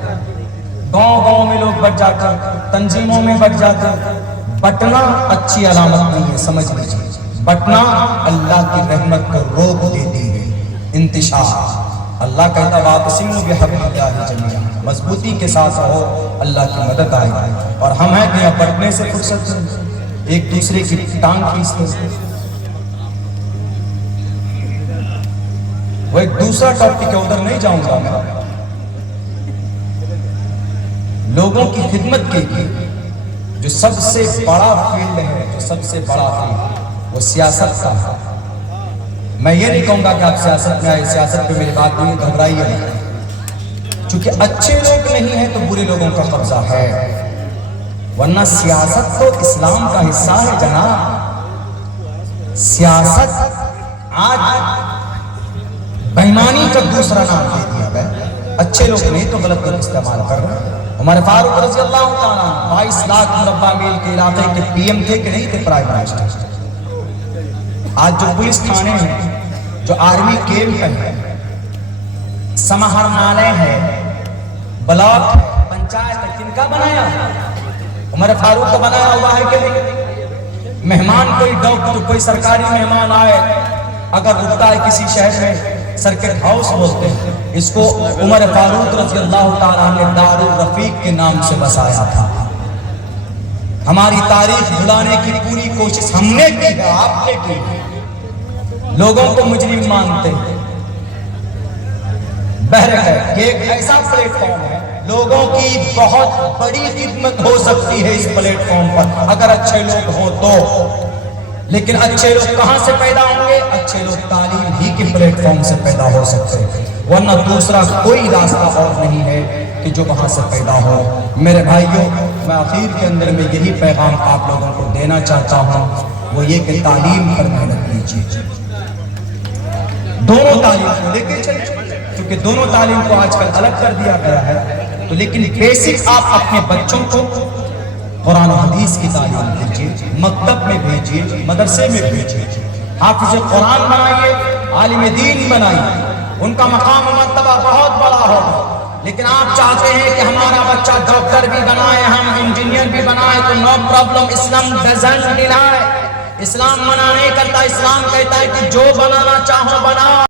گاؤں گاؤں میں لوگ بٹ جاتے ہیں، تنظیموں میں بٹ جاتے ہیں۔ بٹنا اچھی علامت نہیں ہے، سمجھ لیجیے۔ بٹنا اللہ کی رحمت کو روک دیتی ہے۔ انتشار، اللہ کہتا واقسموا بحبل اللہ جمیعا، مضبوطی کے ساتھ رہو، اللہ کی مدد آئے گی۔ اور ہم ہیں کہ یہاں بٹنے سے فرصت نہیں، ایک دوسرے کی ٹانگ کھینچتے ہیں۔ وہ ایک دوسرا ٹاپک ہے، ادھر نہیں جاؤں گا میں۔ لوگوں کی خدمت کے لیے جو سب سے بڑا فیلڈ ہے، جو سب سے بڑا فیلڈ وہ سیاست کا ہے۔ میں یہ نہیں کہوں گا کہ آپ سیاست میں آئے، سیاست پہ میری بات نہیں، گھبرائیے نہیں، چونکہ اچھے لوگ نہیں ہیں تو برے لوگوں کا قبضہ ہے، ورنہ سیاست تو اسلام کا حصہ ہے جناب۔ سیاست آج بےایمانی کا دوسرا نام دے دیا گیا، اچھے لوگ نہیں تو غلط لوگ استعمال کر رہے ہیں۔ عمر فاروق رضی اللہ تعالیٰ 22 لاکھ مربع میل کے علاقے کے PM تھے کہ نہیں تھے پرائم منسٹر؟ آج جو پولیس تھانے ہیں، جو آرمی کیمپ ہے، سماہرنالے ہے، بلاک ہے، پنچایت ہے، کن کا بنایا؟ عمر فاروق کا بنایا ہوا ہے کہ نہیں؟ مہمان کوئی ڈاکٹر، کوئی سرکاری مہمان آئے، اگر رکتا ہے کسی شہر میں، سرکٹ ہاؤس بولتے ہیں اس کو، عمر فاروق رضی اللہ تعالیٰ نے دار الرفیق کے نام سے بسایا تھا۔ ہماری تاریخ بھلانے کی پوری کوشش ہم نے کی ہے، آپ نے کی ہے، لوگوں کو مجرم مانتے ہیں۔ بہرحال یہ ایک ایسا پلیٹ فارم ہے، لوگوں کی بہت بڑی خدمت ہو سکتی ہے اس پلیٹ فارم پر اگر اچھے لوگ ہوں تو۔ لیکن اچھے لوگ کہاں سے پیدا ہوں گے؟ اچھے لوگ تعلیم ہی کے پلیٹ فارم سے پیدا ہو سکتے ہیں۔ ورنہ دوسرا کوئی راستہ اور نہیں ہے کہ جو وہاں سے پیدا ہو۔ میرے بھائیوں، میں آخر کے اندر میں یہی پیغام آپ لوگوں کو دینا چاہتا ہوں، وہ یہ کہ تعلیم پر محنت کیجیے، دونوں تعلیم کو لے کے چلیے، کیونکہ دونوں تعلیم کو آج کل الگ کر دیا گیا ہے، تو لیکن بیسک آپ اپنے بچوں کو قرآن و حدیث کی تعلیم دیجیے، مکتب میں بھیجیے، مدرسے میں بھیجیے، حافظ قرآن بنائیے، عالم دین بنائیے، ان کا مقام و مرتبہ بہت بڑا ہوگا۔ لیکن آپ چاہتے ہیں کہ ہمارا بچہ ڈاکٹر بھی بنائے، ہم انجینئر بھی بنائے، تو نو پرابلم، اسلام ڈزنٹ ڈینائی، اسلام منع نہیں کرتا، اسلام کہتا ہے کہ جو بنانا چاہو بناؤ۔